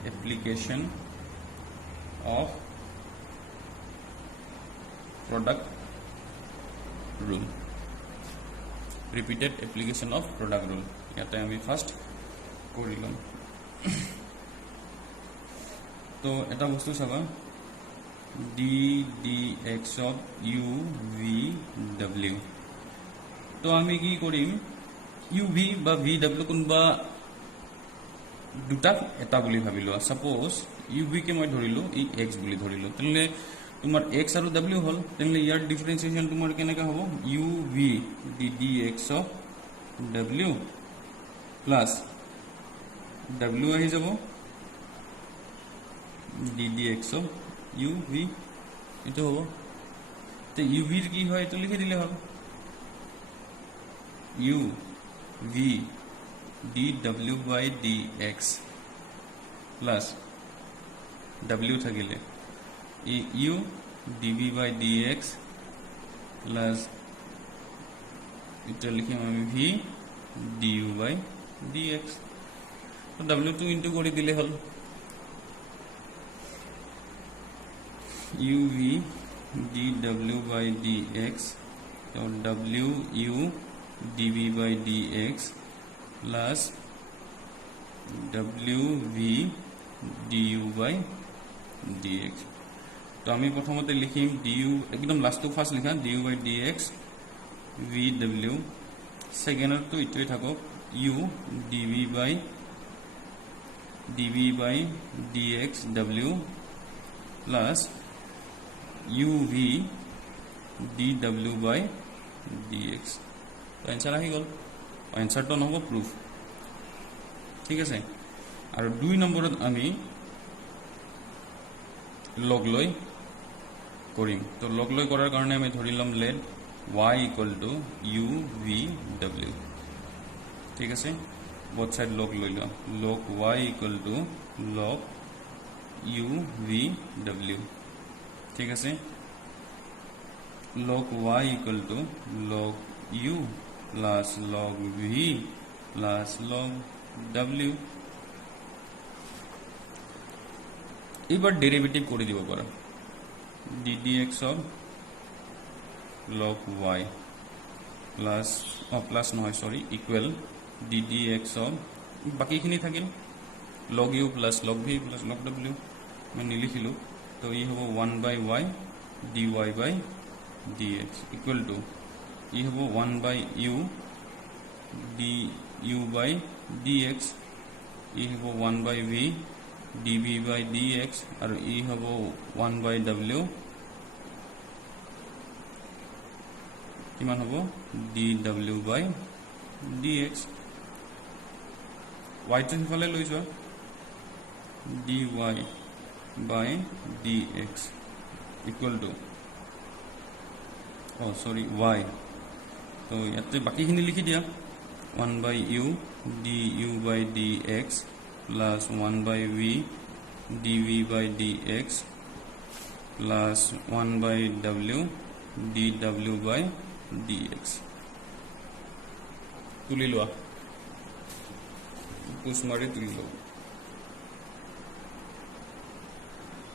application of product rule repeated application of product rule ইয়াতে আমি ফার্স্ট কৰিলাম তো এটা বস্তু চাবা ddx of u v w তো আমি কি কৰিম uv বা vw কোনবা দুটা এটা বুলি ভাবিলো সাপোজ uv কে মই ধৰিলো এই x বুলি ধৰিলো তেনে তোমাৰ x আৰু w হল তেনে ইয়াৰ ডিফাৰেন্সিয়েশন তোমাৰ কেনেকা হ'ব uv ddx of w plus w আহি যাব ddx of uv এটো হ'ব তে uv এর কি হয় তো লিখে দিলে হল u v dw by dx plus w থাকিলে u dv by dx plus এটা লিখিম আমি v du by dx তো w টু ইনটু কৰি দিলে হল uv dw by dx তো w u dv by dx plus wv du by dx তো আমি প্রথমতে লিখিম du একদম লাস্ট ফার্স্ট লিখা du by dx vw second তো ইটোই থাকক u dv by dx w plus uv dw by dx তো answer আহি গল आंसर তো নহব প্রুফ ঠিক আছে আৰু দুই নম্বৰত আমি লগ লৈ কৰিম তো লগ লৈ কৰাৰ কাৰণে আমি ধৰিলাম late y u v w ঠিক আছে both side log লৈ লও log y log u v w ঠিক আছে log y log u plus log v plus log w এবার ডেরিভেটিভ করে দিব পারা ddx of log y plus plus নহয় সরি ইকুয়াল ddx of বাকিখিনি থাকিল log u plus log v plus log w मैं নিলিখিলো তো ই হ'ব 1 by y dy by dx equal to ই হ'ব 1 by u du by dx ই হ'ব 1 by v dv by dx আৰু ই হ'ব 1 by w কিমান হ'ব dw by dx y টো হিফালে লৈ যোৱা dy by dx equal to oh sorry y তো ইয়াতে বাকিখিনি লিখি দিয়া 1 by u du by dx plus 1 by v dv by dx plus 1 by w dw by dx তুলি লোৱা পুছ মাৰি তুলি লোৱা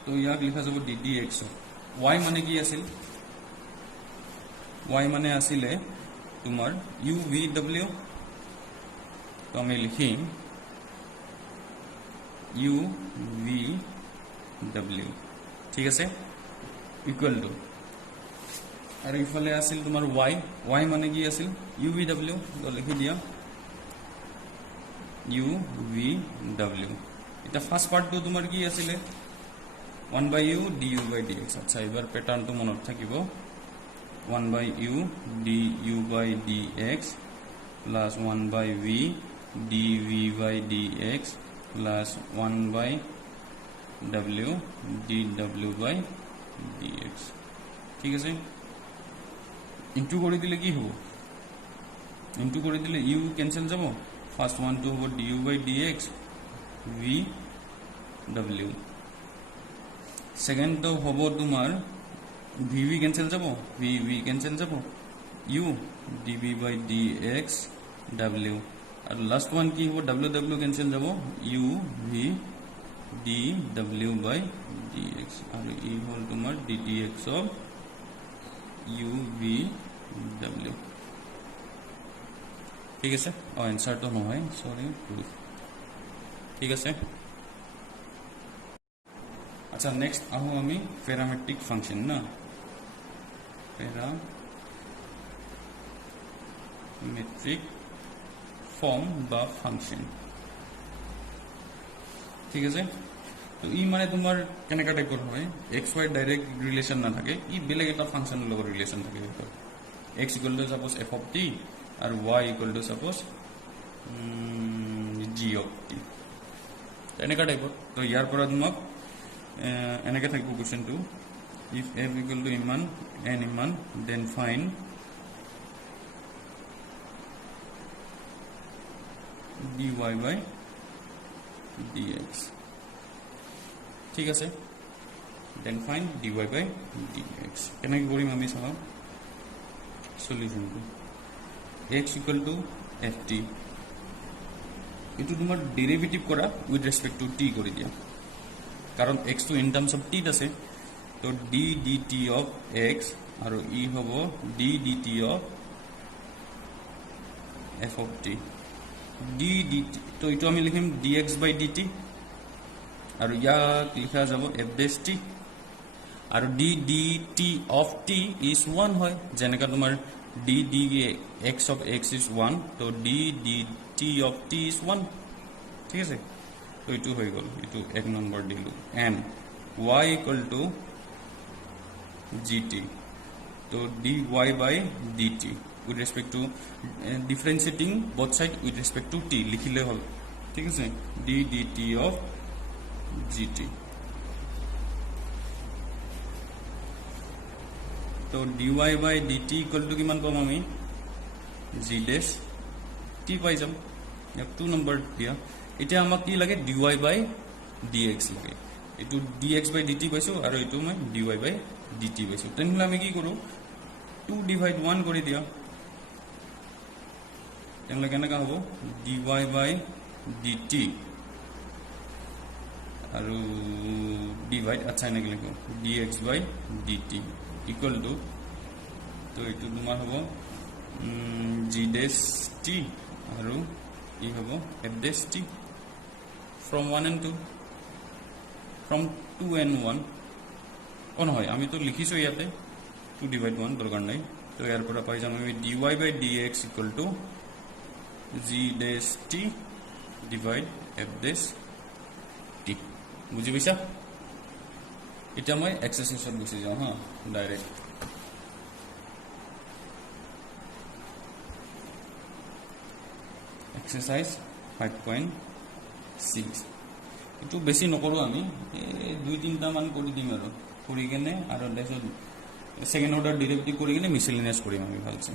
তো ইয়াক লিখা যাব ddx y মানে কি আছিল y মানে আছিলে তোমাৰ uvw তো আমি লিখিম uvw ঠিক আছে ইকুয়াল টু আৰ ইফালে আছিল তোমাৰ y মানে কি আছিল uvw তো লিখি দিয়া ইউ ভি ডাব্লিউ এটা ফার্স্ট পার্টটো তোমার কি আছিল 1 by u du by dx আচ্ছা এবার প্যাটার্নটো মনত থাকিব 1 by u du by dx plus 1 by v dv by dx plus 1 by w dw by dx ঠিক আছে ইনটু করে দিলে কি হবে ইনটু করে দিলে u ক্যান্সেল যাব ফার্স্ট ওয়ান টু হবে du by dx v w second তো হবো তোমার vv ক্যান্সেল যাব vv ক্যান্সেল যাব u dv by dx w আর লাস্ট ওয়ান কি হবো w ক্যান্সেল যাব u v dw by dx আর এই হল তোমার ddx of u v w ঠিক আছে আনসার তো নহয় সরি প্রুফ ঠিক আছে আচ্ছা নেক্সট আহো আমি প্যারামেট্রিক ফাংশন না প্যারামেট্রিক ফর্ম বা ফাংশন ঠিক আছে তো ই মানে তোমার কেনেকা টাইপৰ হয় এক্স ওয়াই ডাইরেক্ট রিলেশন না থাকে ই বেলেগ এটা ফাংশনের লগত রিলেশন থাকে x equal to suppose f of t আর y equal to suppose g of t এনেকা টাইপৰ তো ইয়াৰ পৰা তোমাক এনেকে থাকিব কোৱেশ্চনটো if f equal to ইমান n ইমান then find dy by dx ঠিক আছে then find dy by dx কেনেকৈ কৰিম আমি চাও সলিউশনটো x equal to ft এটো তোমাৰ ডেৰিভেটিভ কৰা উইথ ৰেসপেক্ট টু t কৰি দিয়া কারণ x to in terms of t আছে তো d dt of x আর ই হব d dt of f of t d dt তো এটো আমি লিখিম dx by dt আর ইয়াক লিখা যাব f dash t are d dt of t is 1 হয় যেনেকা তোমার d dx of x is 1 তো d dt of t is 1 ঠিক আছে তো এটো হয়ে গেল এটো এক নম্বর দিলু and y equal to gt তো dy by dt with respect to differentiating both side with respect to t লিখিলে হল ঠিক আছে d dt of gt তো dy by dt equal to কিমান পাম আমি g dash t পাই যাম ইয়াক 2 নম্বৰ দিয়া এটা আমাক কি লাগে dy by dx লাগে এটো dx by dt পাইছো আৰু এটো মই dy by dt পাইছো তেনহলে আমি কি কৰো 2 divide 1 কৰি দিয়া তেনহলে কেনেকা হ'ব dy by dt আৰু divide আচ্ছা এনেকে লিখো dx by dt equal to তো এটো তোমাৰ হ'ব g dash t আৰু ই হ'ব f dash t from 1 and 2 from 2 and 1 on হয় আমি তো লিখিছো ইয়াতে 2 divide 1 দরকার নাই তো ইয়ার পরে পাই যাম আমি dy by dx equal to g dash t divide f dash t বুঝি পাইছা এটা মই এক্সারসাইজত গুছি যাও হা ডাইরেক্ট এক্সারসাইজ 5.6 এটো বেশি নকৰো আমি 2-3টা মান কৰি দিম আৰু কৰি কেনে আৰু দেখো সেকেন্ড অৰ্ডাৰ ডেৰিভেটিভ কৰি কেনে মিসেলিনিয়াস কৰিম আমি ভালছে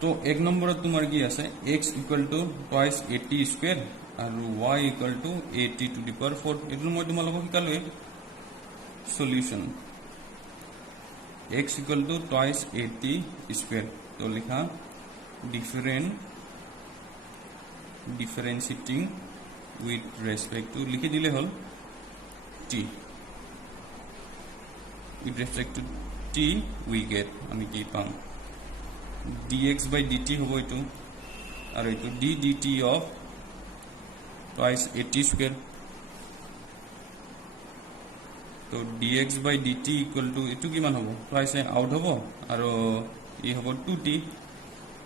তো এক নম্বৰত তোমাৰ কি আছে x equal to twice 80 square আৰু y equal to 80 to the power 4 এটো মই তোমালোকক শিকালোৱে solution x equal to twice 80 square তো লিখা differentiating with respect to লিখি দিলে হল t with respect to t we get আমি কি পাম dx by dt হবো এটো আর এটো d dt of twice 80 square তো dx by dt equal to এটো কিমান হবো twice আউট হবো আর ই হ'ব 2t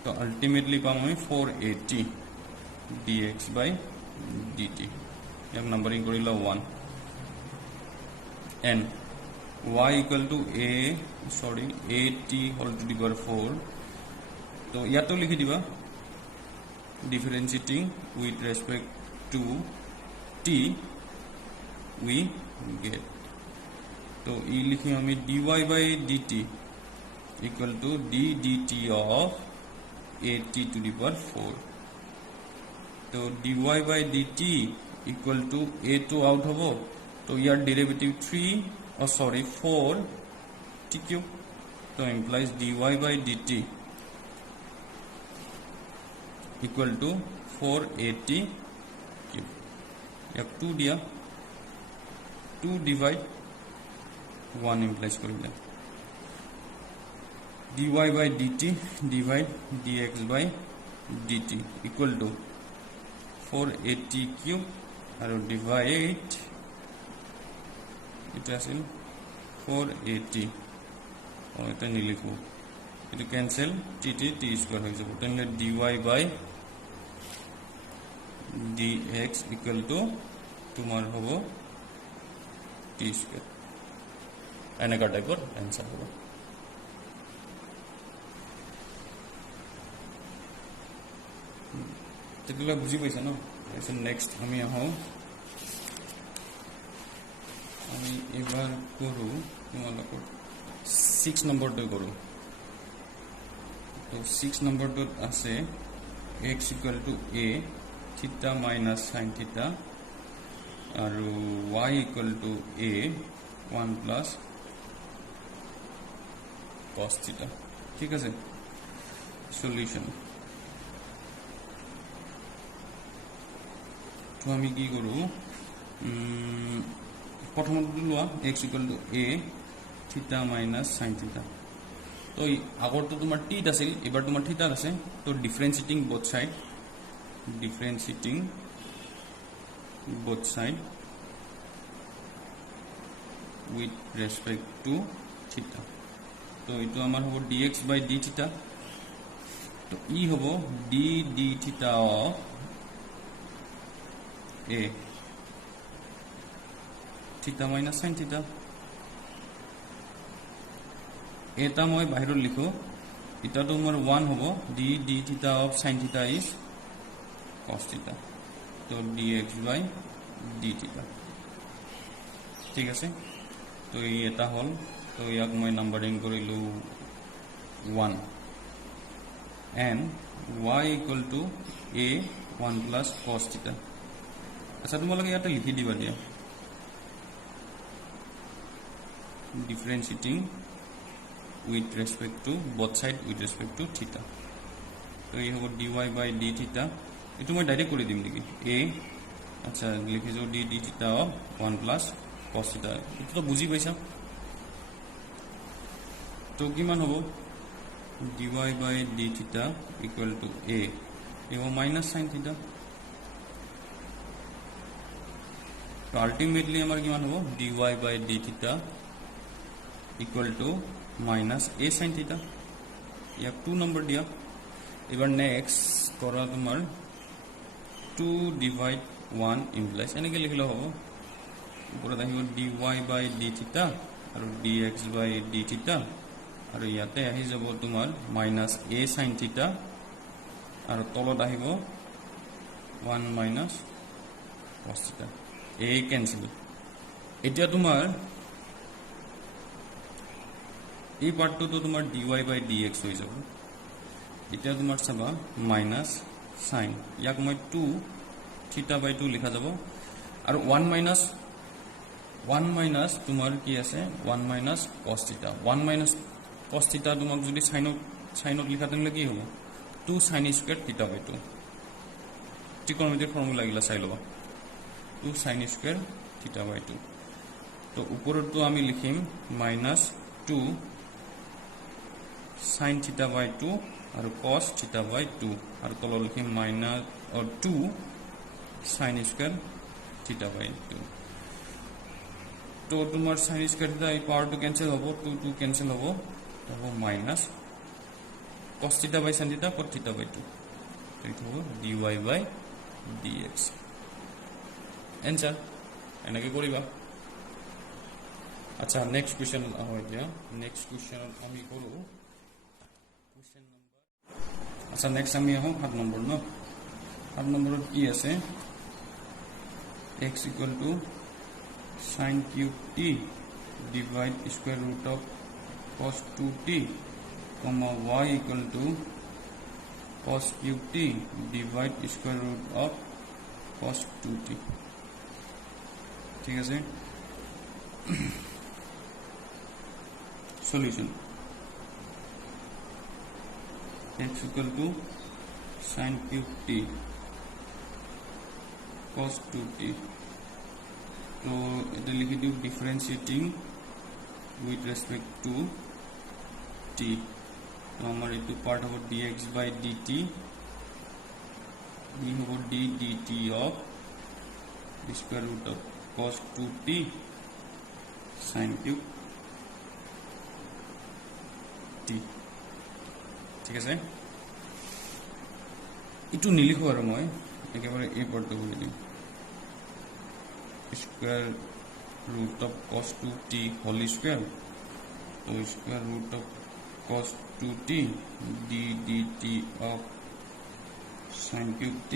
তো আলটিমেটলি পাম আমি 4at dx by dt ইয়াক নাম্বাৰিং কৰি লওঁ 1 n y equal to at whole to the power 4 তো ইয়াতো লিখি দিবা differentiating with respect to t we get तो ई लिखी हमें dy by dt equal to d dt of at to the power 4 तो dy by dt equal to a to out होबो तो यार डेरिवेटिव 4 t cube तो implies dy by dt equal to 4at cube यार 2 दिया 2 divide 1 implies करेंगे dy by dt divide dx by dt equal to 4at cube और divide it as in 4at और इतना नहीं लिखो इट कैंसिल t स्क्वायर हो जाए तो dy by dx equal to तुम्हारा होगा t स्क्वायर এনেকা টাইপৰ आंसर হ'ব তেতিয়ালে বুজি পাইছা ন এসে নেক্সট আমি আহো আমি এবাৰ কৰো তোমালোকৰ 6 নম্বৰটো কৰো তো 6 নম্বৰটোত আছে x equal to a theta minus sin theta আৰু y equal to a 1 plus cos theta ঠিক আছে সলিউশন তো আমি কি করব প্রথমটো লোৱা x equal to a theta minus sin theta তো আগৰটো তোমাৰ t আছিল এবাৰ তোমাৰ theta আছে তো differentiating both side with respect to theta तो इतो आमार होबो dx by d theta तो ई होबो d theta of a theta minus sin theta eta মই বাহিৰত লিখো এটা তো মোৰ 1 होबो d theta of sin theta is cos theta तो dx by d theta ঠিক আছে তো এই এটা হল तो याक मैं numbering करिलु 1 and y equal to a 1 plus cos theta अच्छा तुम्हारे याते लिखि दिबा दिया differentiating with respect to both side with respect to theta तो ये होगा dy by d theta इतो मैं डायरेक्ट কৰি দিম নেকি a अच्छा লিখিছো d theta of 1 plus cos theta इतो तो বুজি পাইছা तो किमान होबो dy by d theta equal to a एवं minus sin theta तो अल्टीमेटली हमारा किमान होबो dy by d theta equal to minus a sin theta या 2 नंबर दिया এবাৰ नेक्स्ट কৰা তোমাৰ 2 divide 1 implies এনেকে লিখলে হ'ব ওপৰত আহিব dy by d theta আৰু dx by d theta আৰু ইয়াতে আহি যাব তোমাৰ minus a sin theta আৰু তলত আহিব 1 minus cos theta a cancel এতিয়া তোমাৰ এই পাৰ্টটো তো তোমাৰ dy by dx হৈ যাব এতিয়া তোমাৰ চাবা মাইনাস sin ইয়াক মই 2 থিটা বাই 2 লিখা যাব আৰু 1 মাইনাস তোমাৰ কি আছে 1 minus cos theta 1 minus cos theta তোমাক যদি সাইনত লিখা তেনলে কি হ'ব 2 sin square theta by 2 ত্ৰিকোণমিতিৰ formula গিলা চাই লবা 2 sin square theta by 2 তো উপৰটো আমি লিখিম মাইনাস 2 sin theta by 2 और cos theta by 2 और तलो लिखिम माइनस और 2 sin square theta by 2 तो तुम्हार sin square theta এই পাওয়ার তো ক্যান্সেল হবো 2 2 ক্যান্সেল হবো তবে minus cos theta by sin theta cot theta by 2 এইটো হ'ব dy by dx এনসার এনেকে কৰিবা আচ্ছা নেক্সট কোশ্চেন হয় দিয়া নেক্সট কোশ্চেন আমি কৰো কোশ্চেন নাম্বাৰ আচ্ছা নেক্সট আমি আহো 7 নম্বৰ ন 7 নম্বৰত কি আছে x equal to sin cube t divide square root of cos 2t comma y equal to cos cube t divide square root of cos 2t ঠিক আছে solution x equal to sin cube t cos 2t तो এটা লিখি দিও differentiating with respect to t তো আমার একটু part হবে dx by dt ই হবে d dt of square root of cos 2t sin cube t ঠিক আছে ইটু নিলিখো আৰু মই একেবাৰে এই পদটো বলি দিম square root of cos 2t whole square so square root of cos 2t d dt of sin cube t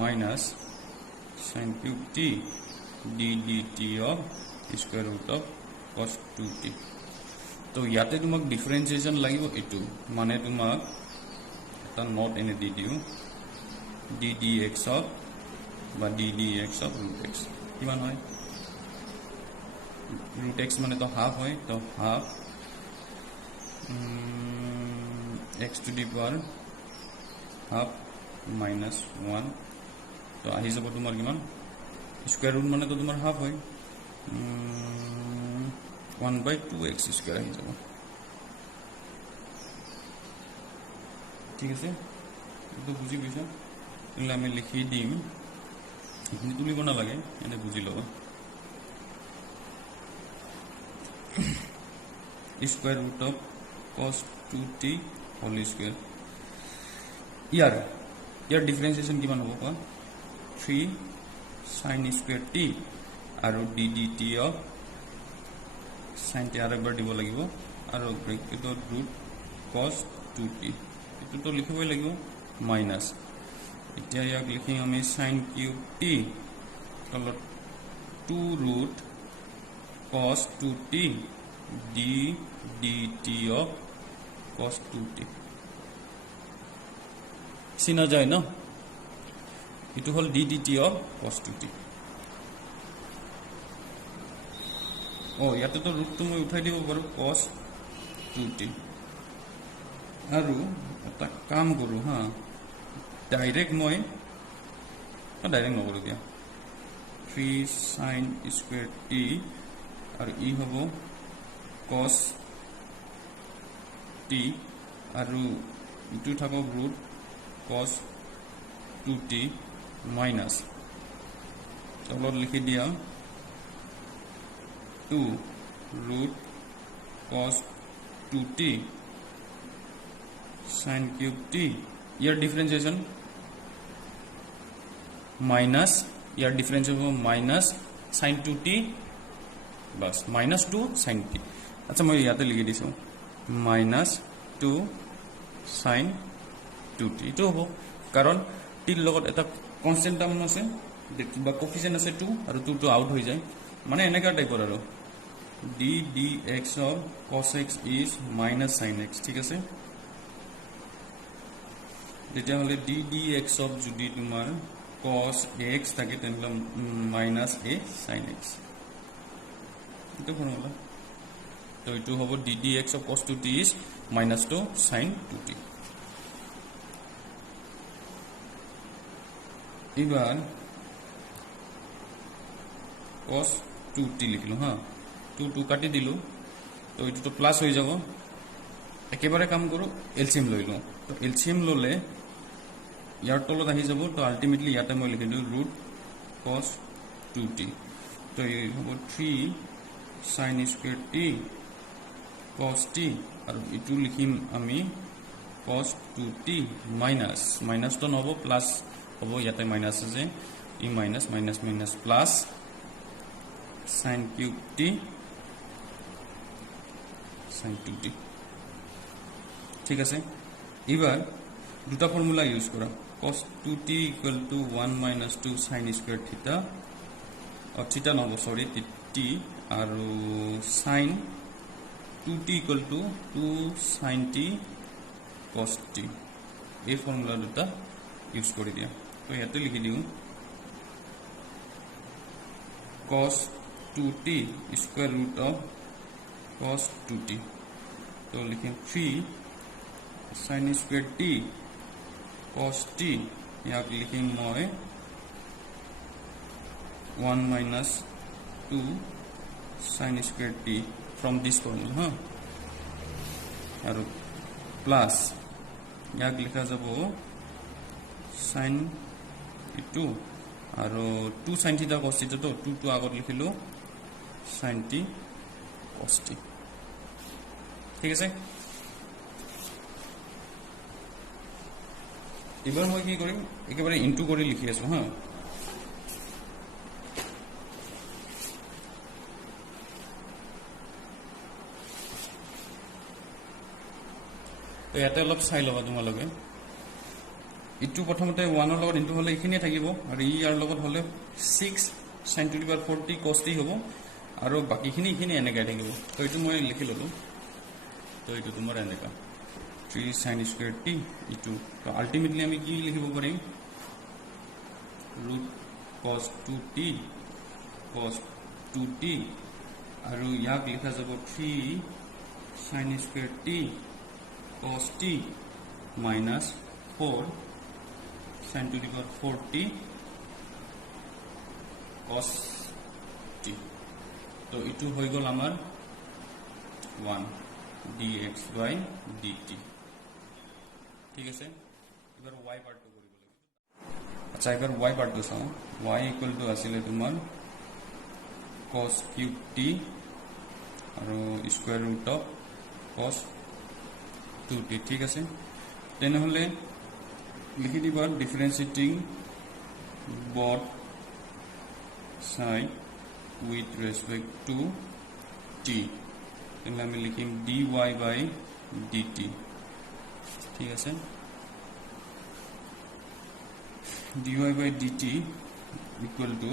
minus sin cube t d dt of square root of cos 2t তো ইয়াতে তোমাক differentiation লাগিব এটু মানে তোমাক এটা not এনে দি দিও ddx of বা ddx of root x কিমান হয় root x মানে তো হাফ হয় তো half x to the power half minus 1 তো আহি যাব তোমাৰ কিমান স্কয়াৰ ৰুট মানে তো তোমাৰ হাফ হয় 1 by 2x square আহি যাব ঠিক আছে তো বুঝি পাইছা তাহলে আমি লিখি দিম এখানে তুলিব না লাগে এনে বুঝি লবা square root of cos 2t whole square ইয়াৰ ডিফাৰেন্সিয়েশন কিমান হ'ব কোৱা 3 sin square t আৰু d dt of sin t আৰু এবাৰ দিব লাগিব আৰু ব্ৰেকেটত root cos 2t এটো তো লিখিবই লাগিব মাইনাস এতিয়া ইয়াক লিখিম আমি sin cube t তলত 2 root cos 2t d dt of cos 2t চিনা যায় ন এটো হল d dt of cos 2t ও ইয়াতে তো রুট তো মই উঠাই দিব পাৰো cos 2t আৰু এটা কাম কৰো হা ডাইৰেক্ট মই ডাইৰেক্ট নকৰো দিয়া 3 sin square t আৰ ই হবো cos t আৰু ইটো থাকো root cos 2t minus তলত লিখি দিয়া 2 root cos 2t sin cube t ইয়াৰ ডিফাৰেন্সিয়েশন মাইনাস ইয়াৰ ডিফারেন্সিয়েশন হ'ব মাইনাস sin 2t বাস মাইনাস 2 sin t আচ্ছা মই ইয়াতে লিখি দিছো মাইনাস 2 sin 2t এটো হ'ব কাৰণ t লগত এটা কনস্ট্যান্ট টাৰ্ম আছে বা কোফিসিয়েন্ট আছে 2 আৰু 2 টো আউট হৈ যায় মানে এনেকা টাইপৰ আৰু d dx of cos x is minus sin x ঠিক আছে যেতিয়া হলে d dx of যদি তোমাৰ cos x থাকে তেনলে minus a sin x এটো ফর্মুলা তো এটো হ'ব d dx of cos 2t is minus 2 sin 2t এবার cos 2t লিখলো হ্যাঁ 2 কাটি দিলো তো এটো তো প্লাস হয়ে যাব একেবারে কাম করো এলসিএম লইলো তো এলসিএম ললে ইয়ার তলত আহি যাব তো আলটিমেটলি ইয়াতে মই লিখি দিও root cos 2t তো এই হবো 3 sin square t cos t আৰু ইটো লিখিম আমি cos 2t minus minus তো নহব প্লাস হ'ব ইয়াতে মাইনাস আছে ই minus minus minus plus sin cube t sin 2t ঠিক আছে এবার দুটা ফর্মুলা ইউজ করা cos 2t equal to 1 minus 2 sin square theta or theta নহব সরি t আৰু sin 2t equal to 2 sin t cos t এই formula দুটা use কৰি দিয়া তো ইয়াতে লিখি দিও cos 2t square root of cos 2t तो लिखें 3 sin square t cos t यहाँ लिखें मैं 1 minus 2 sin square t from this formula हाँ और plus यहाँ लिखा जब sin 2 और 2 sin theta cos theta तो 2 तो आगे लिख लो sin t cos t ঠিক আছে এবার মই কি কৰিম একেবাৰে ইনটু কৰি লিখি আছো হা তো ইয়াতে অলপ চাই লবা তোমালোকে ইটু প্ৰথমতে 1 ৰ লগত ইনটু হলে এখিনিয়ে থাকিব আৰু ইয়াৰ লগত হলে 6 sin to the power 40 cos t হ'ব আৰু বাকিখিনি এখিনি এনেকৈ থাকিব তো এটো মই লিখি ললো তো এটো তোমাৰ এনেকা 3 sin square t ইটু তো আলটিমেটলি আমি কি লিখিব পাৰিম root cos 2t cos 2t আৰু ইয়াক লিখা যাব 3 sin square t cos t minus 4 sin to the power 40 cos t तो इटू हो गल आमार 1 dx by dt ठीक है এবাৰ y পাৰ্টটো কৰিব লাগিব আচ্ছা এবাৰ y পাৰ্টটো চাও y ইকুৱেল টু আছিল তোমাৰ cos cube t আৰু square root of cos 2t ঠিক আছে তেনেহলে লিখি দিবা differentiating both side with respect to t then আমি লিখিম dy by dt ঠিক আছে dy by dt equal to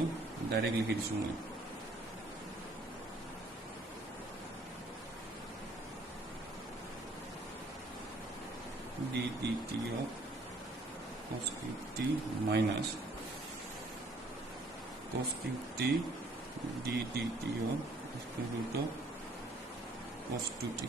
direct লিখি দিছো মই dt of cos cube t minus cos cube t dt of square root of cos 2t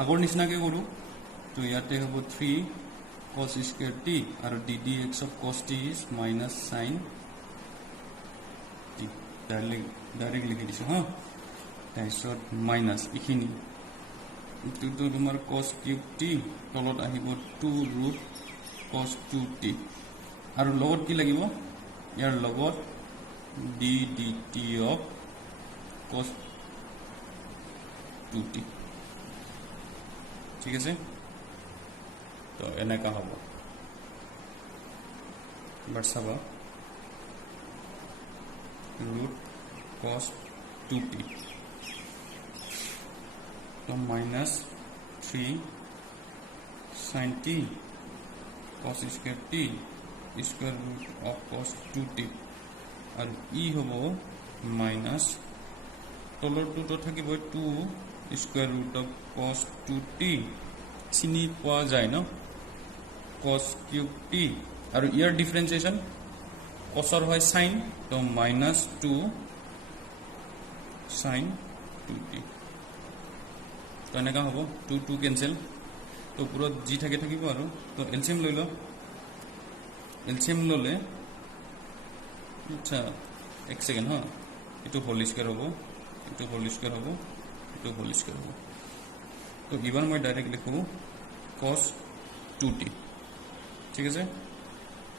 আগৰ নিচিনাকে কৰো তো ইয়াতে হ'ব 3 cos square t আৰু ddx of cos t is minus sin t direct লিখি দিছো হা তাৰপিছত মাইনাস ইখিনি ইটো তো তোমাৰ cos cube t তলত আহিব 2 root cos 2t আৰু লগত কি লাগিব ইয়াৰ লগত d dt of cos 2t ঠিক আছে তো এনেকা হ'ব বাৰসাবা root cos 2t तो minus 3 sin t cos square t square root of cos 2t और e होबो minus तলৰ টুটো থাকিব 2 square root of cos 2t চিনি পোৱা যায় ন cos cube t আৰু ইয়াৰ ডিফাৰেন্সিয়েশন cosৰ হয় sin তো minus 2 sin 2t তো এনেকা হ'ব 2 2 ক্যান্সেল তো পুরো জি থাকে থাকিব আৰু তো এলসিএম লৈ ল এলসিএম ললে আচ্ছা এক সেকেন্ড হ্যাঁ এটো হোল স্কয়ার হ'ব এটো হোল স্কয়ার হ'ব এটো হোল স্কয়ার হ'ব তো এবাৰ মই ডাইৰেক্ট লিখো cos 2t ঠিক আছে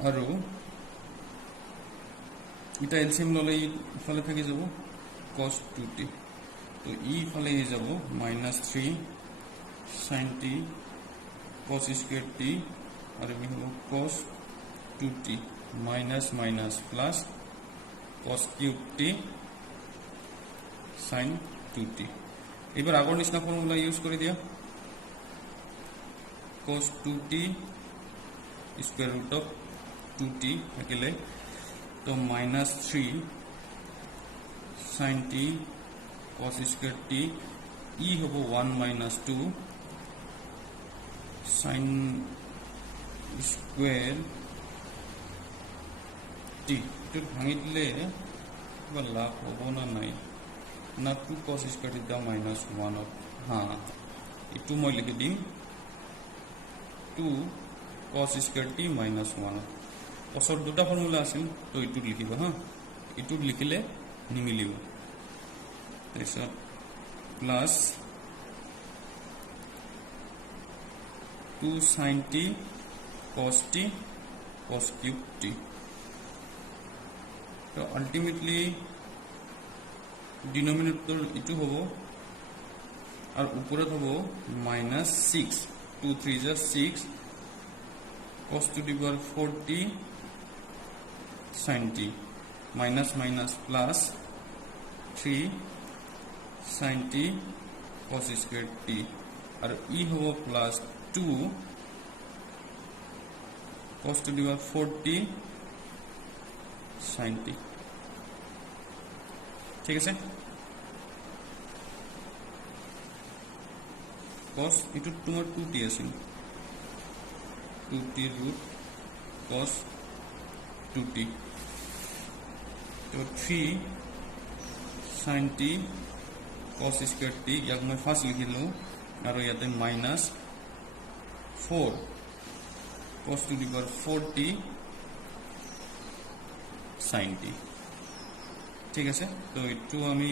আৰু এটা এলসিএম ললে ইফালে থাকি যাব cos 2t তো ইফালে যাব -3 sin t cos square t আর এই হলো cos 2t minus minus plus cos cube t sin 2t এবার আগৰ নিচিনা ফৰ্মুলা ইউজ কৰি দিয়া cos 2t square root of 2t থাকিলে तो -3 sin t cos square t e হবো 1 - 2 sin square t तो भांगी दिले लाभ हबो ना नहीं ना 2 cos square t दा -1 हाँ इटू मैं लिखि दिम 2 cos square t -1 पसर दुटा फर्मुला आसिल तो इटू लिखिबा हाँ इटू लिखिले निमिलिब तैसा plus 2 sin t cos cube t तो अल्टीमेटली डिनोमिनेटर इटू हबो और ऊपरत हबो -6 2 3 जा 6 cos to the power 4t sin t minus minus plus 3 sin t cos square t और e होगा plus 2 cos to the power 4t sin t ठीक है cos इटू तुम्हार 2t आसिल 2t root cos 2t तो 3 sin t cos square t याक मैं fast लिखिलो और याते -4 cos to the power 4t sin t ठीक है तो इटू आमी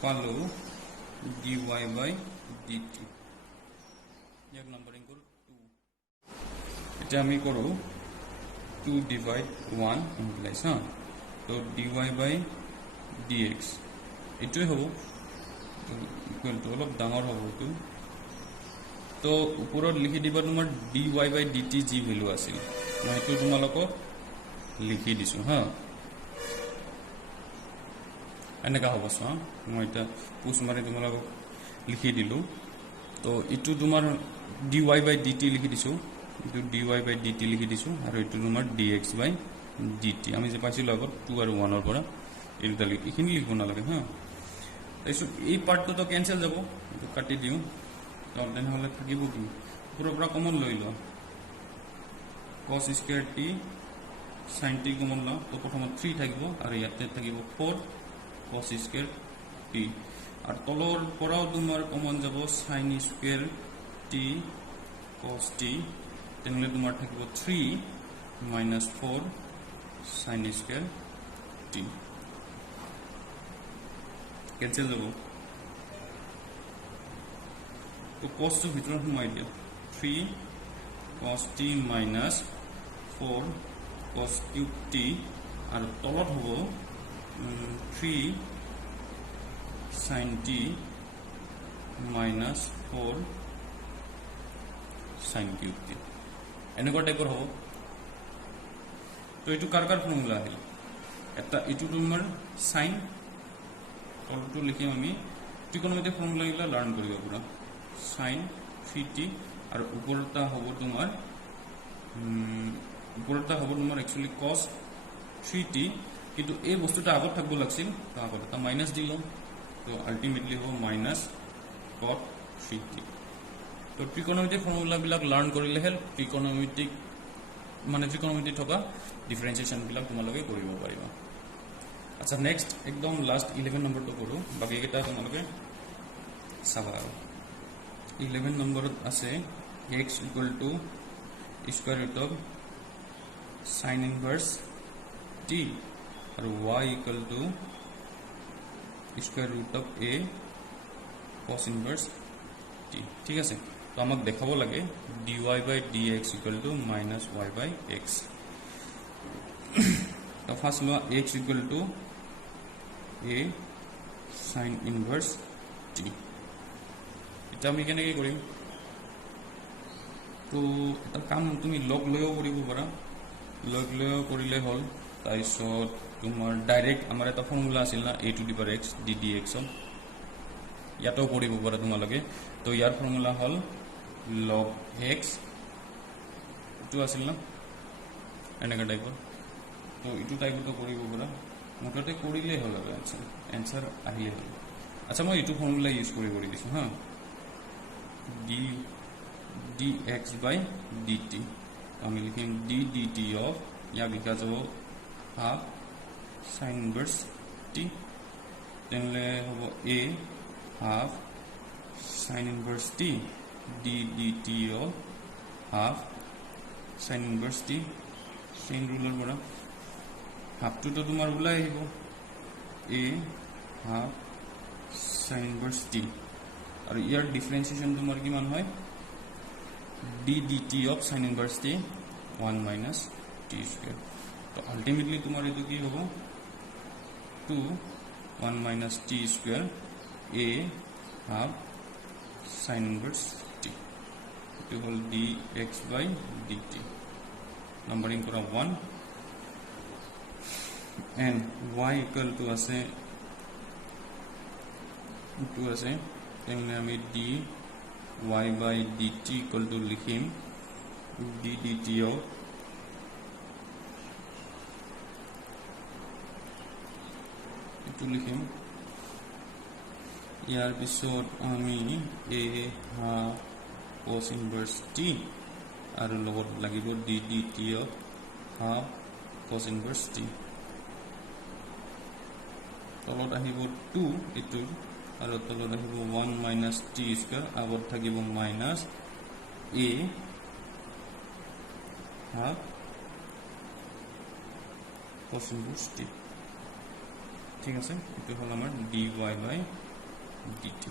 पालो dy by dt yak numbering करो 2 এটা আমি করো 2 divide 1 implies हाँ तो dy by dx इटुए हो इक्वल टू अलग डांगर हो तो ऊपर लिखि दिबा तुमार dy by dt जी वैल्यू आसिल मैं तो तुमालक लिखि दिसु हाँ এনেকা হ'ব চ মই এটা পুছ মাৰি তুমালক লিখি দিলু তো ইটু তুমাৰ dy by dt লিখি দিছো इटू dy by dt लिखि दिसु और इटू तुमार dx by dt আমি যে পাইছিল আগত 2 আৰু 1 ৰ পৰা এই দুটা ইখিনি লিখিব না লাগে হ্যাঁ তাইছো এই পার্টটো তো ক্যান্সেল যাব তো কাটি দিও তো দেন হলে থাকিব কি পুরো পুরো কমন লই লো cos square t sin t common লো তো প্রথম 3 থাকিব আর ইয়াতে থাকিব 4 cos square t আর তলৰ পৰাও তোমাৰ কমন যাব sin square t cos t तेनले तुमार থাকিব 3 minus 4 sin square t cancel যাব तो cos to ভিতৰত সোমাই দিয়া 3 cos t minus 4 cos cube t আৰু তলত হ'ব 3 sin t minus 4 sin cube t এনেকুৱা টাইপৰ হ'ব তো এটু কাৰ ফৰ্মুলা আহিল এটা এটু তোমাৰ sin তলটো লিখিম আমি ত্ৰিকোণমিতিক ফৰ্মুলা গিলা লাৰ্ন কৰিব পুৰা sin 3t আৰু ওপৰটা হ'ব তোমাৰ একচুয়ালি cos 3t কিন্তু এই বস্তুটা আগত থাকব লাগছিল তো আগত এটা মাইনাস দিলো তো আলটিমেটলি হ'ব মাইনাস cot 3t तो ट्रिकोनोमेट्रिक फर्मुला बिलाक लार्न करिले हेल ट्रिकोनोमेट्रिक माने ट्रिकोनोमेट्री থকা ডিফারেন্সিয়েশন বিলাক তোমালোকে কৰিব পাৰিবা আচ্ছা নেক্সট একদম লাস্ট 11 নম্বৰ তো কৰো বাকি কেটা তোমালোকে চাবা 11 নম্বৰত আছে x = square root of sin inverse t और y = square root of a cos inverse t ঠিক আছে তো আমাক দেখাব লাগে dy by dx equal to minus y by x. তো ফার্স্ট লোৱা x equal to a sin inverse t. এটা আমি কেনেকৈ কৰিম? তো এটা কাম তুমি লগ লৈও কৰিব পাৰা, লগ লৈও কৰিলে হ'ল। তাৰপিছত তোমাৰ ডাইৰেক্ট আমাৰ এটা ফৰ্মুলা আছিল না a to the power x ddx, ইয়াতেও কৰিব পাৰা তোমালোকে। তো ইয়াৰ ফৰ্মুলা হ'ল log x, এইটো আছিল না এনেকুৱা টাইপৰ। তো এইটো টাইপতো কৰিব পাৰা, মুঠতে কৰিলেই হ'ল আৰু এনচাৰ আহিলে হ'ল। আচ্ছা, মই এইটো ফৰ্মুলা ইউজ কৰি দিছোঁ হা, dx by dt। আমি লিখিম dt অফ, ইয়াৰ লিখা যাব হাফ সাইন ইনভার্স t, তেনেহ'লে হ'ব a half sine inverse t dt of half sin inverse t, chain ৰুলৰ পৰা হাফটোতো তোমাৰ ওলাই আহিব a half sin inverse t, আৰু ইয়াৰ ডিফাৰেন্সিয়েশ্যন তোমাৰ কিমান হয় dt of sin inverse t 1 minus t square। তো আলটিমেটলি তোমাৰ এইটো কি হ'ব 2 1 minus t square a half sin inverse t, itu hol dx by dt, numbering kora 1 and y equal to ase then ami dy by dt equal to likhim ddt of itu likhim ইয়াৰ পিছত আমি a half cos inverse t আৰু লগত লাগিব dt of half cos inverse t, তলত আহিব 2 এইটো, আৰু তলত আহিব 1 minus t square, আগত থাকিব minus a half cos inverse t। ঠিক আছে, এইটো হ'ল আমাৰ dy by dt।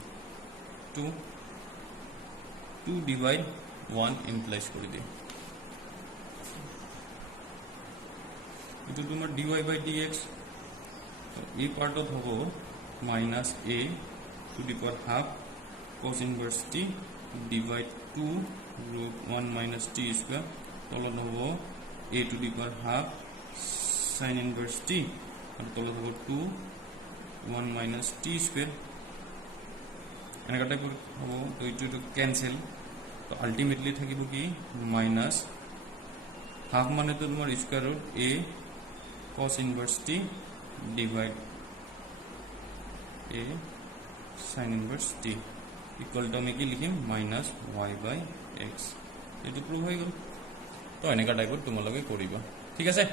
2 divide 1 implies কৰি দিম, এইটো তোমাৰ dy by dx। এই পাৰ্টত হ'ব minus a to the power half cos inverse t divide 2 root 1 minus t square, তলত হ'ব a to the power half sin inverse t, আৰু তলত হ'ব 2 1 minus t square, এনেকুৱা টাইপৰ হ'ব। তো এইটো কেনচেল, তো আল্টিমেটলি থাকিব কি মাইনাছ হাফ মানেতো তোমাৰ square root a cos inverse t divide a sin inverse t equal to আমি কি লিখিম মাইনাছ y by x। এইটো প্ৰুভ হৈ গ'ল। তো এনেকুৱা টাইপত তোমালোকে কৰিবা, ঠিক আছে।